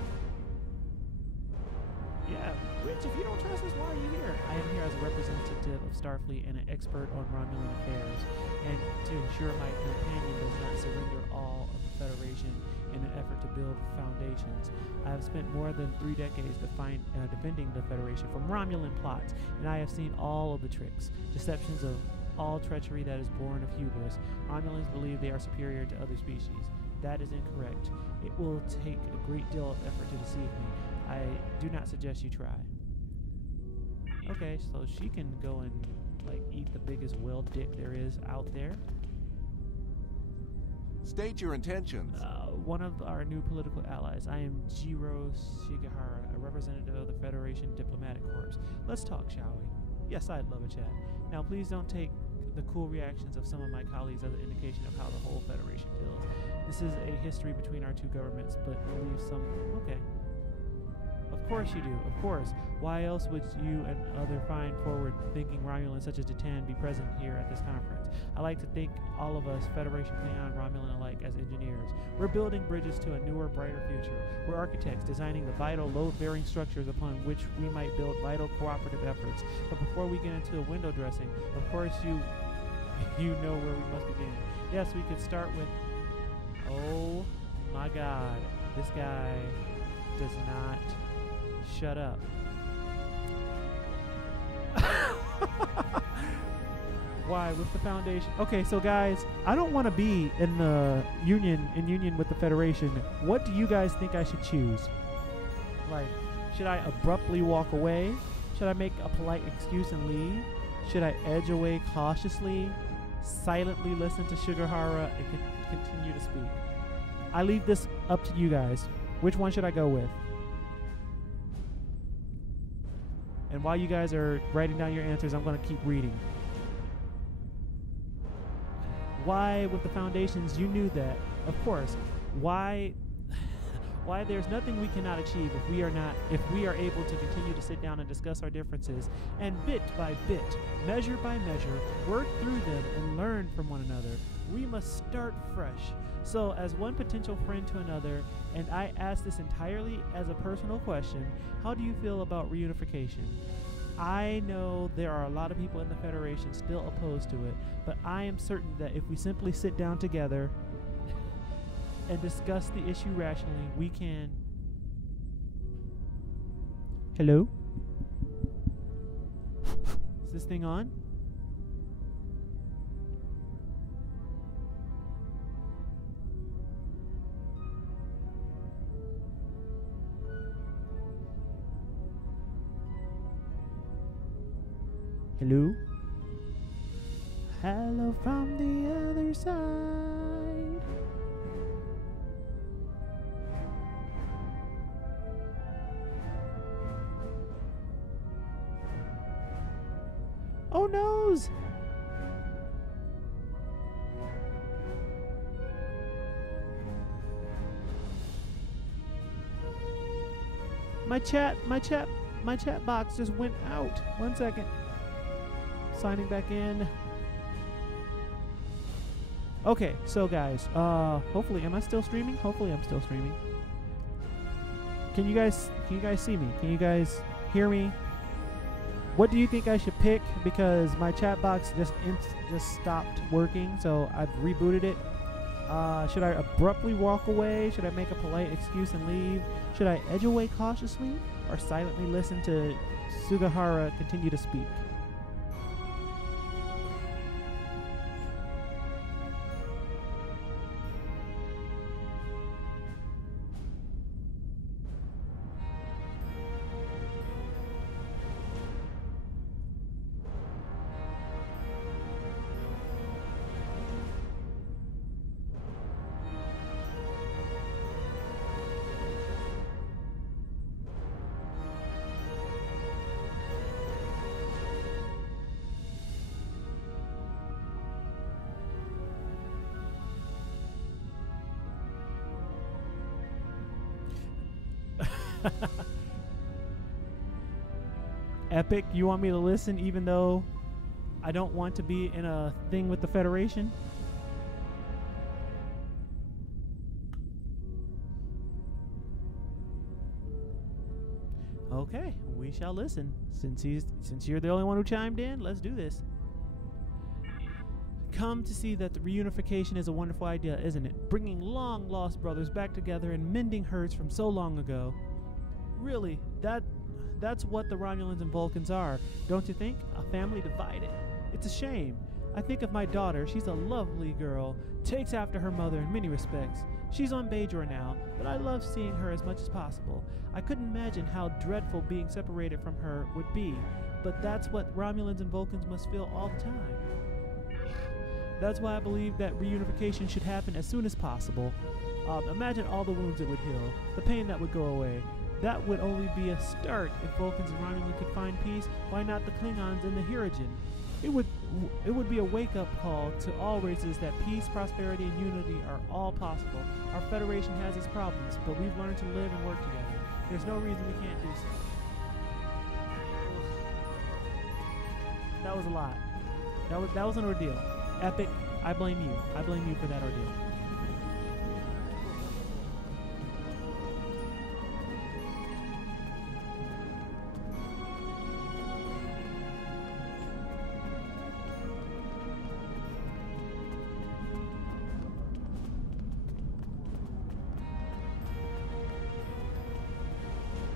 Yeah, Rich, if you don't trust us, why are you here? I am here as a representative of Starfleet and an expert on Romulan affairs, and to ensure my companion does not surrender all of the Federation in an effort to build foundations. I have spent more than 3 decades defending the Federation from Romulan plots, and I have seen all of the tricks, deceptions of all treachery that is born of hubris. Romulans believe they are superior to other species. That is incorrect. It will take a great deal of effort to deceive me. I do not suggest you try. Okay, so she can go and like eat the biggest whale dick there is out there. State your intentions. One of our new political allies. I am Jiro Shigehara, a representative of the Federation Diplomatic Corps. Let's talk, shall we? Yes, I'd love a chat. Now, please don't take the cool reactions of some of my colleagues as an indication of how the whole Federation feels. This is a history between our two governments, but leave some... Okay. Of course you do, of course. Why else would you and other fine forward-thinking Romulans such as Jatan be present here at this conference? I like to think all of us, Federation, Klingon, Romulan alike, as engineers. We're building bridges to a newer, brighter future. We're architects designing the vital, load-bearing structures upon which we might build vital cooperative efforts. But before we get into the window dressing, of course you know where we must begin. Yes, we could start with... Oh my god, this guy does not shut up. Why? With the Foundation? Okay, so guys, I don't want to be in the union with the Federation. What do you guys think I should choose? Like, should I abruptly walk away? Should I make a polite excuse and leave? Should I edge away cautiously, silently listen to Shigehara, and continue to speak? I leave this up to you guys. Which one should I go with? And while you guys are writing down your answers, I'm going to keep reading. Why, with the Foundations, you knew that. Of course. Why there's nothing we cannot achieve if we are able to continue to sit down and discuss our differences, and bit by bit, measure by measure, work through them and learn from one another. We must start fresh. So, as one potential friend to another, and I ask this entirely as a personal question, how do you feel about reunification? I know there are a lot of people in the Federation still opposed to it, but I am certain that if we simply sit down together and discuss the issue rationally, we can... Hello? Is this thing on? Hello? Hello from the other side. Oh noes! My chat box just went out. 1 second. Signing back in. Okay, so guys, hopefully, am I still streaming? Hopefully I'm still streaming. Can you guys see me? Can you guys hear me? What do you think I should pick? Because my chat box just stopped working, so I've rebooted it. Should I abruptly walk away? Should I make a polite excuse and leave? Should I edge away cautiously? Or silently listen to Shigehara continue to speak? Epic, you want me to listen even though I don't want to be in a thing with the Federation? Okay, we shall listen. Since you're the only one who chimed in, let's do this. Come to see that the reunification is a wonderful idea, isn't it? Bringing long-lost brothers back together and mending hurts from so long ago. Really, that's what the Romulans and Vulcans are, don't you think? A family divided. It's a shame. I think of my daughter. She's a lovely girl, takes after her mother in many respects. She's on Bajor now, but I love seeing her as much as possible. I couldn't imagine how dreadful being separated from her would be. but that's what Romulans and Vulcans must feel all the time. That's why I believe that reunification should happen as soon as possible. Imagine all the wounds it would heal, the pain that would go away. That would only be a start. If Vulcans and Romulans could find peace, why not the Klingons and the Hirogen? It would be a wake-up call to all races that peace, prosperity, and unity are all possible. Our Federation has its problems, but we've learned to live and work together. There's no reason we can't do so. That was a lot. That was an ordeal. Epic, I blame you. I blame you for that ordeal.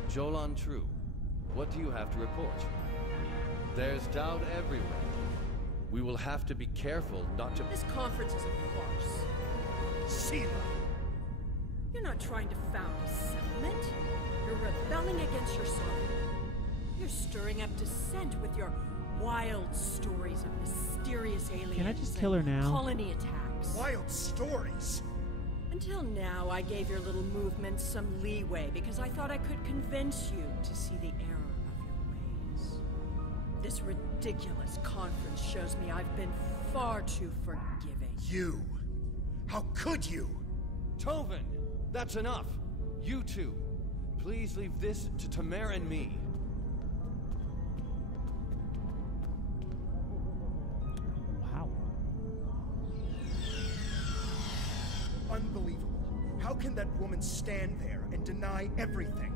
Jolan True, what do you have to report? There's doubt everywhere. We will have to be careful not to— This conference is a farce. Seela! You're not trying to found a settlement. You're rebelling against your sovereign. You're stirring up dissent with your wild stories of mysterious aliens. Can I just kill her now? Colony attacks. Wild stories? Until now, I gave your little movement some leeway because I thought I could convince you to see the error of your ways. This ridiculous conference shows me I've been far too forgiving. You! How could you? Tovin! That's enough! You two, please leave this to Tamer and me. Wow. Unbelievable. How can that woman stand there and deny everything?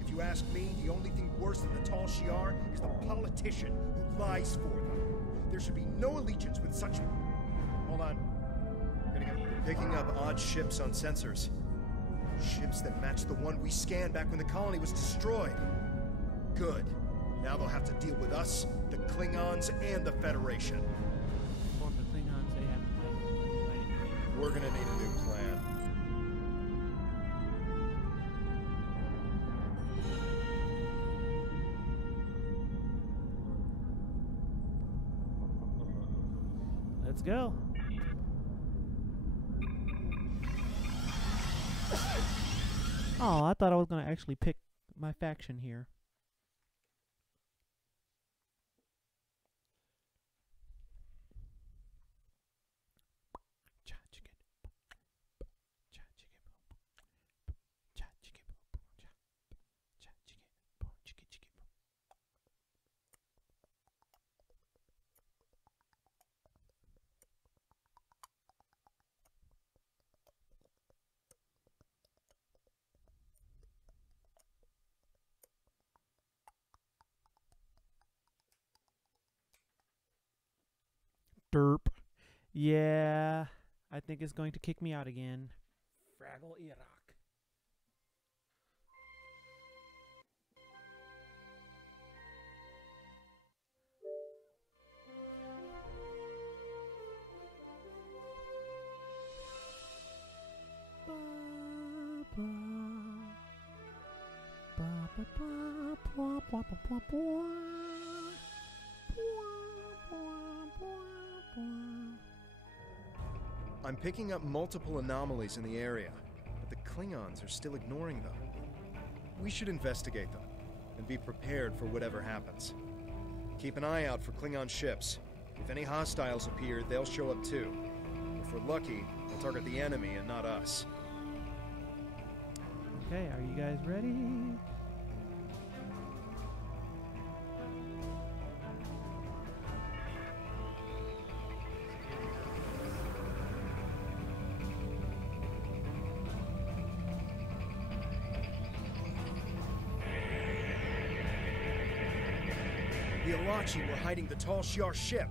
If you ask me, the only thing worse than the Tal Shiar is the politician who lies for them. There should be no allegiance with such... Hold on. Picking up odd ships on sensors. Ships that match the one we scanned back when the colony was destroyed. Good. Now they'll have to deal with us, the Klingons, and the Federation. Form the Klingons, they have to fight. We're gonna need a new plan. Let's go. Oh, I thought I was going to actually pick my faction here. Derp. Yeah, I think it's going to kick me out again. Fraggle Iraq. I'm picking up multiple anomalies in the area, but the Klingons are still ignoring them. We should investigate them, and be prepared for whatever happens. Keep an eye out for Klingon ships. If any hostiles appear, they'll show up too. If we're lucky, they'll target the enemy and not us. Okay, are you guys ready? The Alachi were hiding the Tal Shiar ship.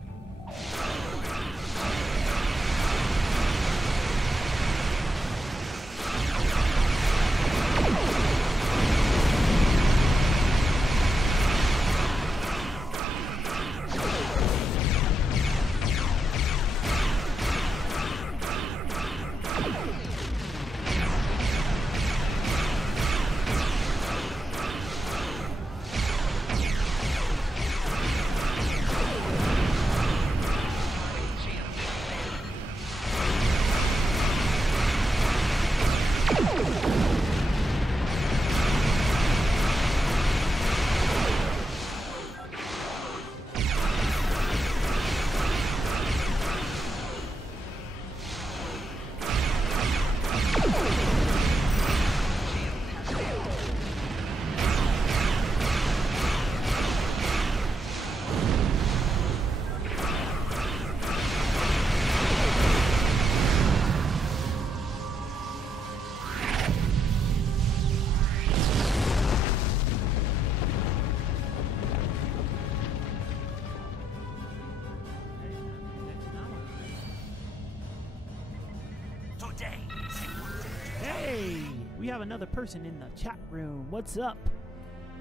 Hey, we have another person in the chat room. What's up?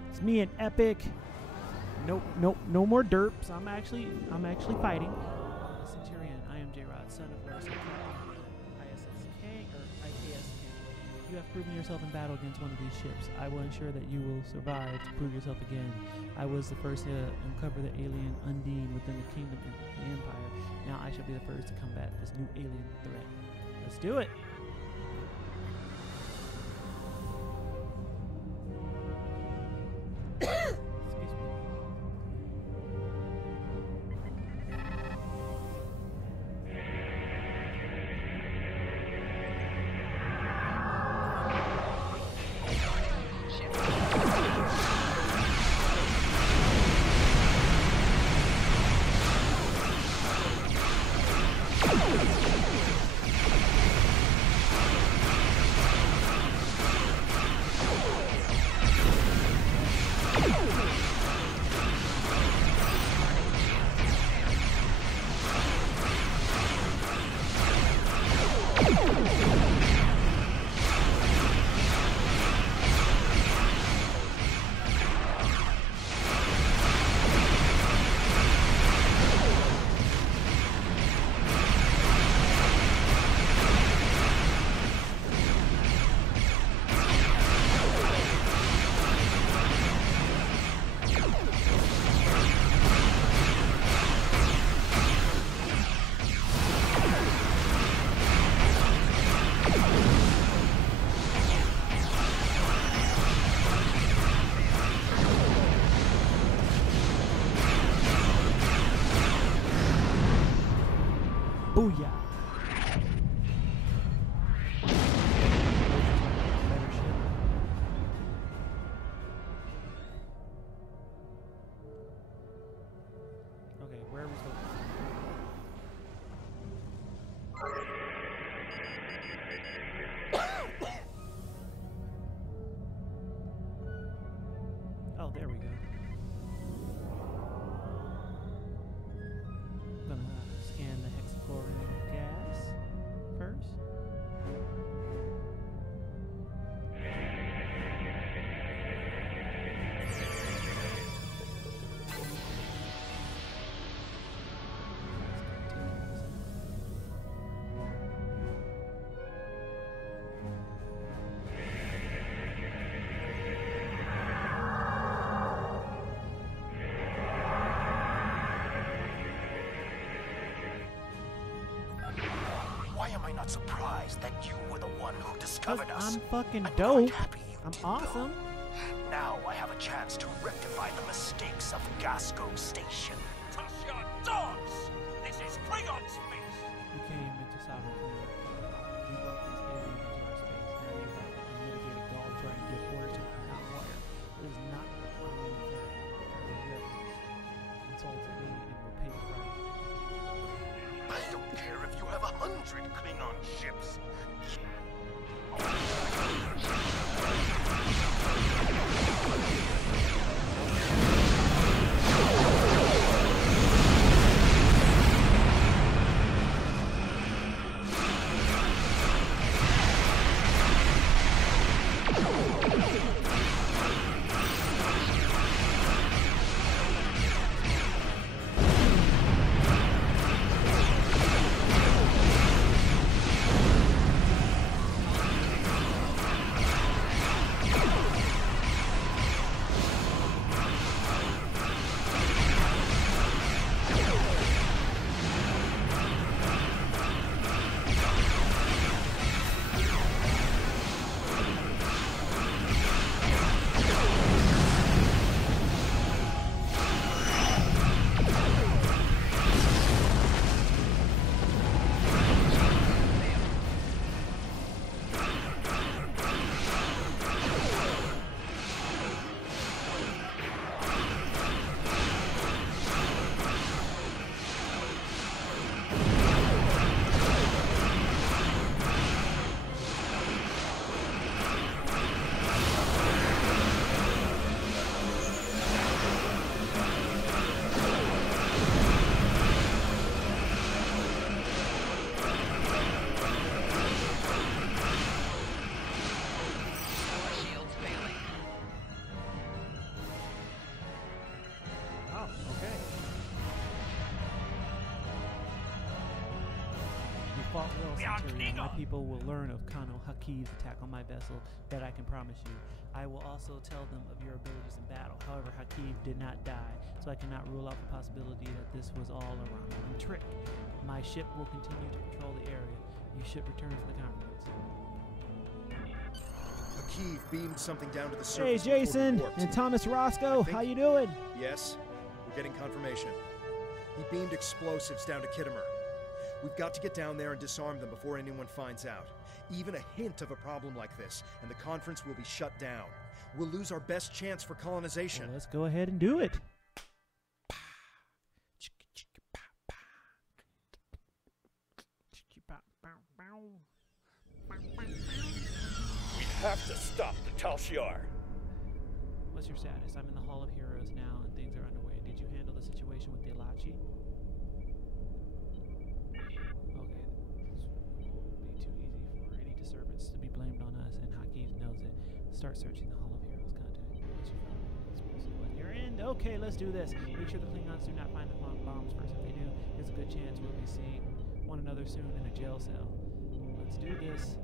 It's me and Epic. Nope, no more derps. I'm actually fighting. Centurion, I am J-Rod, son of Larissa, ISSK or IKSK. You have proven yourself in battle against one of these ships. I will ensure that you will survive to prove yourself again. I was the first to uncover the alien Undine within the kingdom and the Empire. Now I shall be the first to combat this new alien threat. Let's do it! Booyah! Okay, where are we supposed to? Oh, there we go. I'm gonna scan the hexafluoride gas first. Why am I not surprised that you were the one who discovered us? I'm fucking dope. I'm awesome. Now I have a chance to rectify the mistakes of Gasco Station. Trust your dogs! This is Klingon space! You came into sovereignty. We brought these aliens into our space. Now you have unmitigated gall to try and give orders to the hot wire. It is not what I mean fair. Insulted me and will pay the price. I don't care if you have 100 Klingon ships. Well, Centurion, my people will learn of Kano Hakiv's attack on my vessel, that I can promise you. I will also tell them of your abilities in battle. However, Hakiv did not die, so I cannot rule out the possibility that this was all a Romulan trick. My ship will continue to patrol the area. You should return for the conference. Hakiv beamed something down to the surface. Hey, Jason and Thomas Roscoe, how you doing? Yes, we're getting confirmation. He beamed explosives down to Kittimer. We've got to get down there and disarm them before anyone finds out. Even a hint of a problem like this, and the conference will be shut down. We'll lose our best chance for colonization. Well, let's go ahead and do it. We have to stop the Tal Shiar. What's your status? I'm in the Hall of Heroes now, and things are underway. Did you handle the situation with the Alachi? Okay, this won't be too easy for any disturbance to be blamed on us, and Hakiv knows it. Start searching the Hall of Heroes. Contact. What's your phone? You're in. Okay, let's do this. Make sure the Klingons do not find the bombs first. If they do, there's a good chance we'll be seeing one another soon in a jail cell. Let's do this.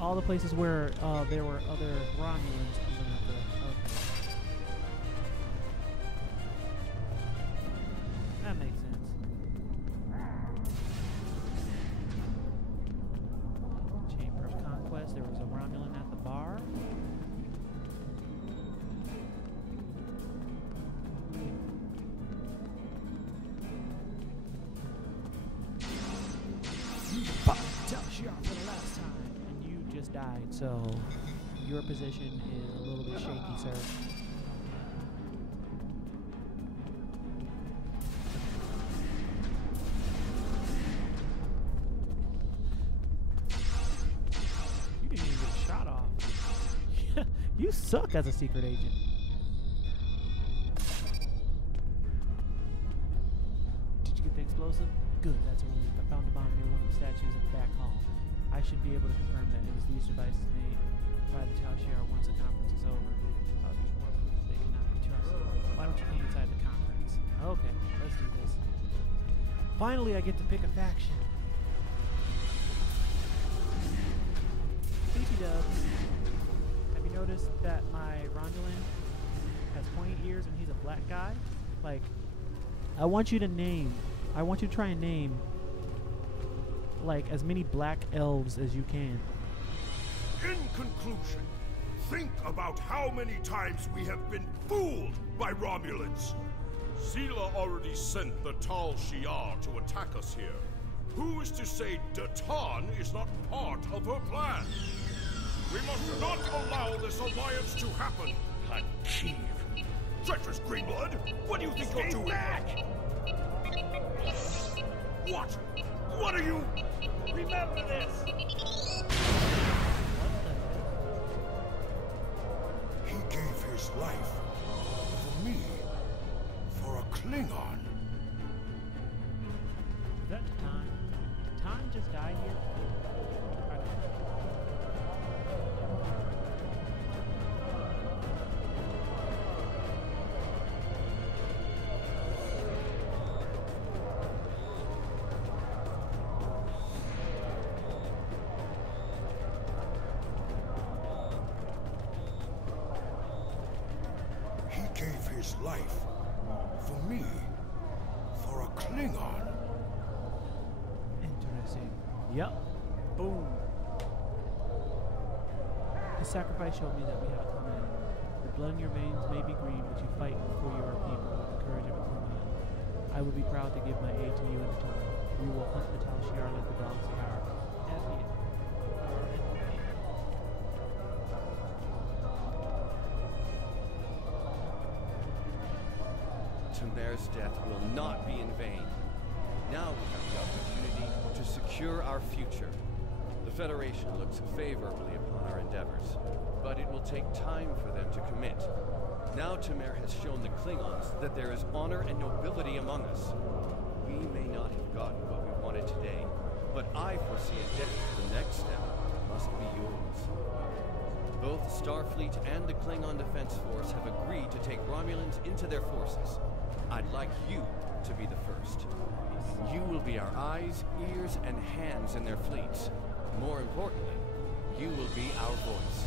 All the places where there were other Romulans, I'm gonna have to. Okay. That makes sense. Chamber of Conquest. There was a Romulan at the bar. Tal Shiar for the last time. Just died, so your position is a little bit shaky, sir. You didn't even get a shot off. You suck as a secret agent. Did you get the explosive? Good, that's a relief. I found a bomb near one of the statues at the back hall. I should be able to confirm that it was these devices made by the Tal Shiar once the conference is over. They cannot be trusted. Why don't you come inside the conference? Okay, let's do this. Finally, I get to pick a faction. BTW, have you noticed that my Romulan has pointy ears and he's a black guy? Like, I want you to try and name like as many black elves as you can. In conclusion, think about how many times we have been fooled by Romulans. Zila already sent the Tal Shiar to attack us here. Who is to say Datan is not part of her plan? We must not allow this alliance to happen. Hakiv. Treacherous Greenblood, what do you think you're doing? Back! What? What are you? Remember this! He gave his life for me, for a Klingon. Is that Datan? Datan just died here? Life for me, for a Klingon. Interesting. Yep. Boom. His sacrifice showed me that we have a common enemy. The blood in your veins may be green, but you fight for your people with the courage of a Klingon. I would be proud to give my aid to you in return. We will hunt the Tal Shiar like the dogs they are. As needed. Tamer's death will not be in vain. Now we have the opportunity to secure our future. The Federation looks favorably upon our endeavors, but it will take time for them to commit. Now Tamer has shown the Klingons that there is honor and nobility among us. We may not have gotten what we wanted today, but I foresee a death. The next step must be yours. Both Starfleet and the Klingon Defense Force have agreed to take Romulans into their forces. I'd like you to be the first. You will be our eyes, ears, and hands in their fleets. More importantly, you will be our voice.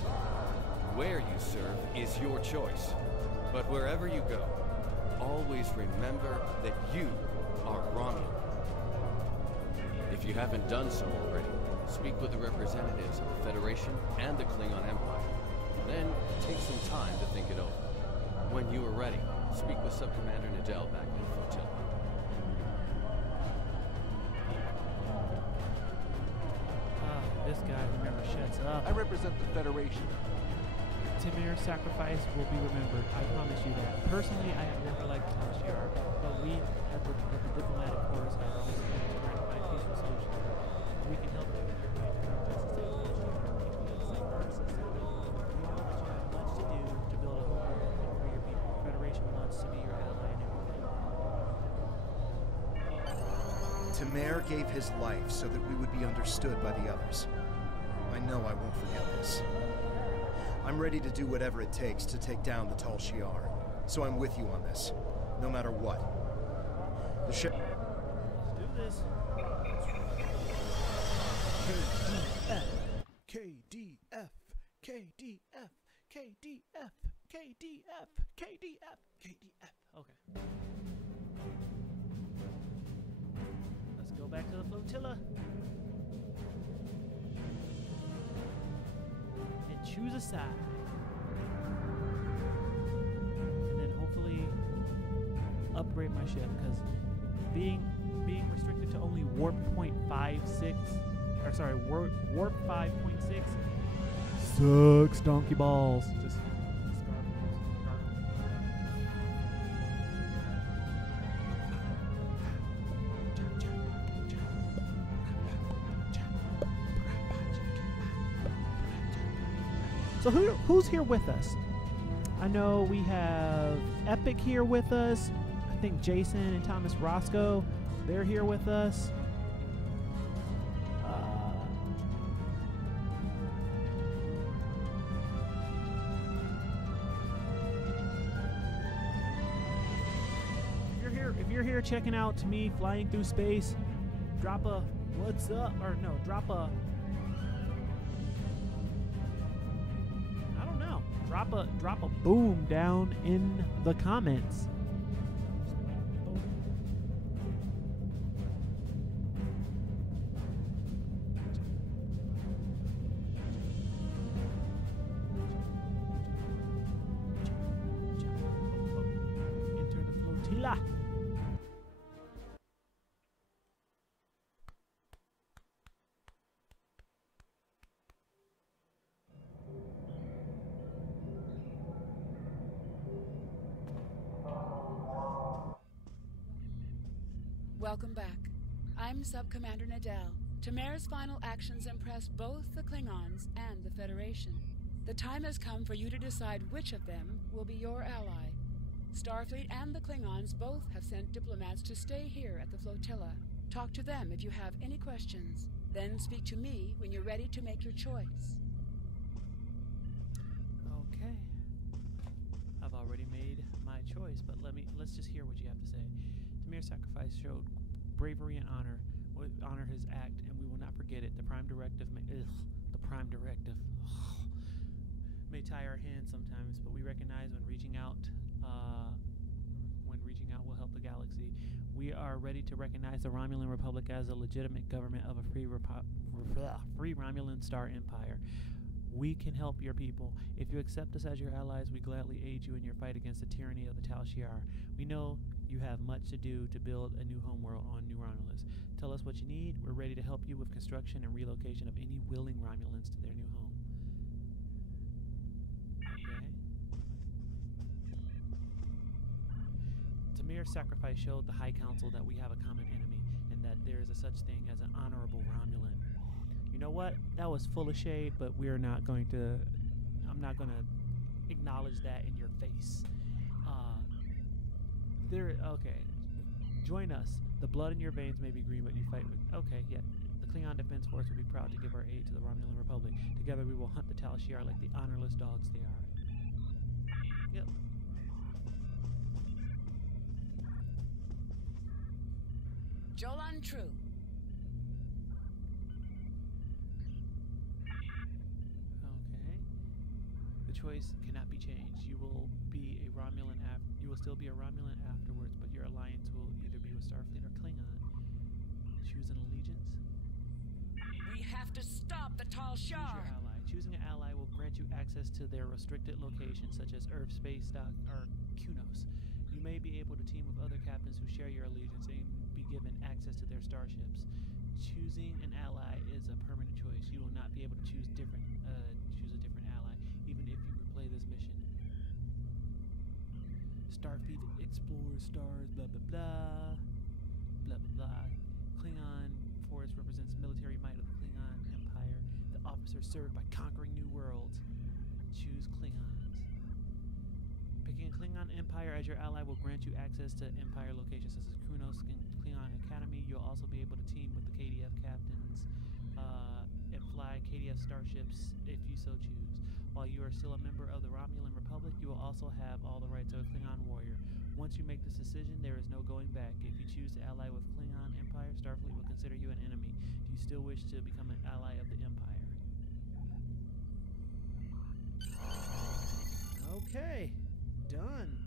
Where you serve is your choice. But wherever you go, always remember that you are Romulan. If you haven't done so already, speak with the representatives of the Federation and the Klingon Empire. Then take some time to think it over. When you are ready, speak with Subcommander Nadell back in the flotilla. This guy, remember, shuts up. I represent the Federation. Tamer's sacrifice will be remembered. I promise you that. Personally, I have never liked Tal Shiar, but we at the diplomatic corps have always been to find peaceful solutions. We can help you in your fight for justice and equality. We know that you have much to do to build a home world for your people. The Federation wants to be your ally in everything. Tamer gave his life so that we would be understood by the others. I know I won't forget this. I'm ready to do whatever it takes to take down the Tal Shiar, so I'm with you on this, no matter what. The ship. Let's do this. KDF, KDF, KDF, KDF, KDF, KDF. Okay. Let's go back to the flotilla. And choose a side. And then hopefully upgrade my ship, because being restricted to only warp 0.56, or sorry, warp 5.6 sucks donkey balls. Just so who's here with us? I know we have Epic here with us. I think Jason and Thomas Roscoe, they're here with us. If you're here checking out to me flying through space, drop a what's up, or no, drop a drop a boom down in the comments. Enter the flotilla. Welcome back. I'm Sub-Commander Nadell. Tamer's final actions impressed both the Klingons and the Federation. The time has come for you to decide which of them will be your ally. Starfleet and the Klingons both have sent diplomats to stay here at the flotilla. Talk to them if you have any questions. Then speak to me when you're ready to make your choice. Okay. I've already made my choice, but let's just hear what you have to say. Tamer's sacrifice showed bravery and honor. We'll honor his act, and we will not forget it. The Prime Directive may tie our hands sometimes, but we recognize when reaching out will help the galaxy. We are ready to recognize the Romulan Republic as a legitimate government of a free Romulan Star Empire. We can help your people. If you accept us as your allies, we gladly aid you in your fight against the tyranny of the Tal Shiar. We know you have much to do to build a new homeworld on New Romulus. Tell us what you need. We're ready to help you with construction and relocation of any willing Romulans to their new home. Okay. Samir's sacrifice showed the High Council that we have a common enemy, and that there is a such thing as an honorable Romulan. You know what? That was full of shade, but we're not going to... I'm not going to acknowledge that in your face. Okay. Join us. The blood in your veins may be green, but you fight with... Okay, yeah. The Klingon Defense Force will be proud to give our aid to the Romulan Republic. Together we will hunt the Tal Shiar like the honorless dogs they are. Yep. Jolan True. Okay. The choice cannot be changed. You will be a Romulan you will still be a Romulan afterwards, but your alliance will either be with Starfleet or Klingon. Choose an allegiance. We have to stop the Tal Shiar. Choose your ally. Choosing an ally will grant you access to their restricted locations, such as Earth, Space, Stock, or Kunos. You may be able to team with other captains who share your allegiance and be given access to their starships. Choosing an ally is a permanent choice. You will not be able to choose a different ally, even if you replay this mission. Starfleet explores stars, blah blah blah, blah blah blah. Klingon Force represents military might of the Klingon Empire. The officers serve by conquering new worlds. Choose Klingons. Picking a Klingon Empire as your ally will grant you access to Empire locations such as Kunos and Klingon Academy. You'll also be able to team with the KDF captains and fly KDF starships if you so choose. While you are still a member of the Romulan Republic, you will also have all the rights of a Klingon warrior. Once you make this decision, there is no going back. If you choose to ally with Klingon Empire, Starfleet will consider you an enemy. Do you still wish to become an ally of the Empire? Okay, done.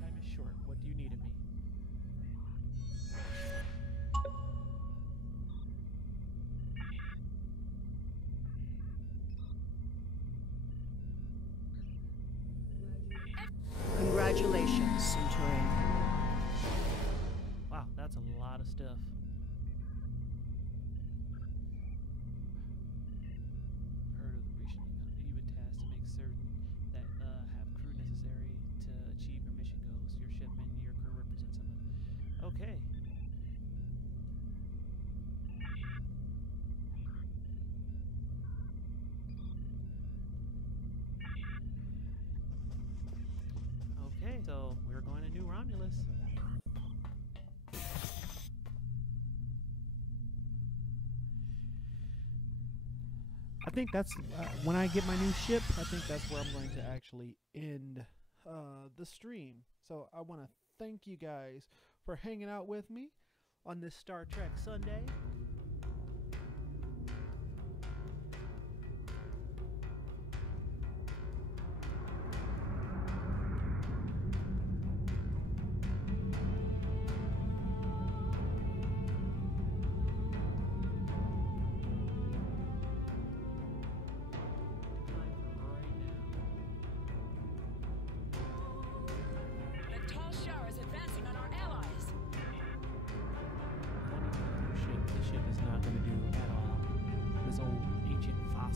Time is short. What do you need of me? Congratulations, Centurion. Wow, that's a lot of stuff. Heard of the mission. You've been tasked to make certain that have crew necessary to achieve your mission goals. Your ship and your crew represent some of them. Okay. Okay, so we're going to New Romulus. I think that's when I get my new ship. I think that's where I'm going to actually end the stream. So I want to thank you guys for hanging out with me on this Star Trek Sunday.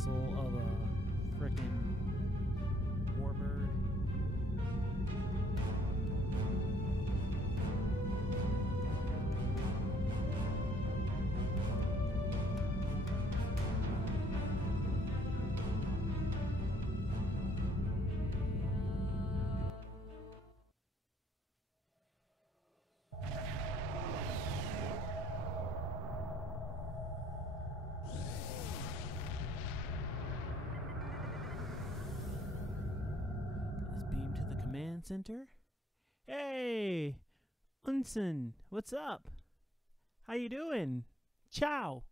Of a frickin' warbird. Command center. Hey, Unsen, what's up? How you doing? Ciao.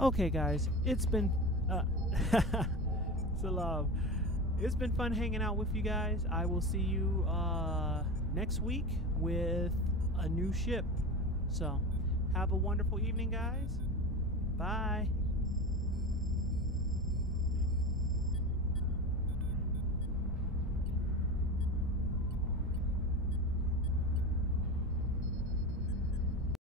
Okay, guys, it's been Salam. It's been fun hanging out with you guys. I will see you next week with a new ship. So, have a wonderful evening, guys. Bye.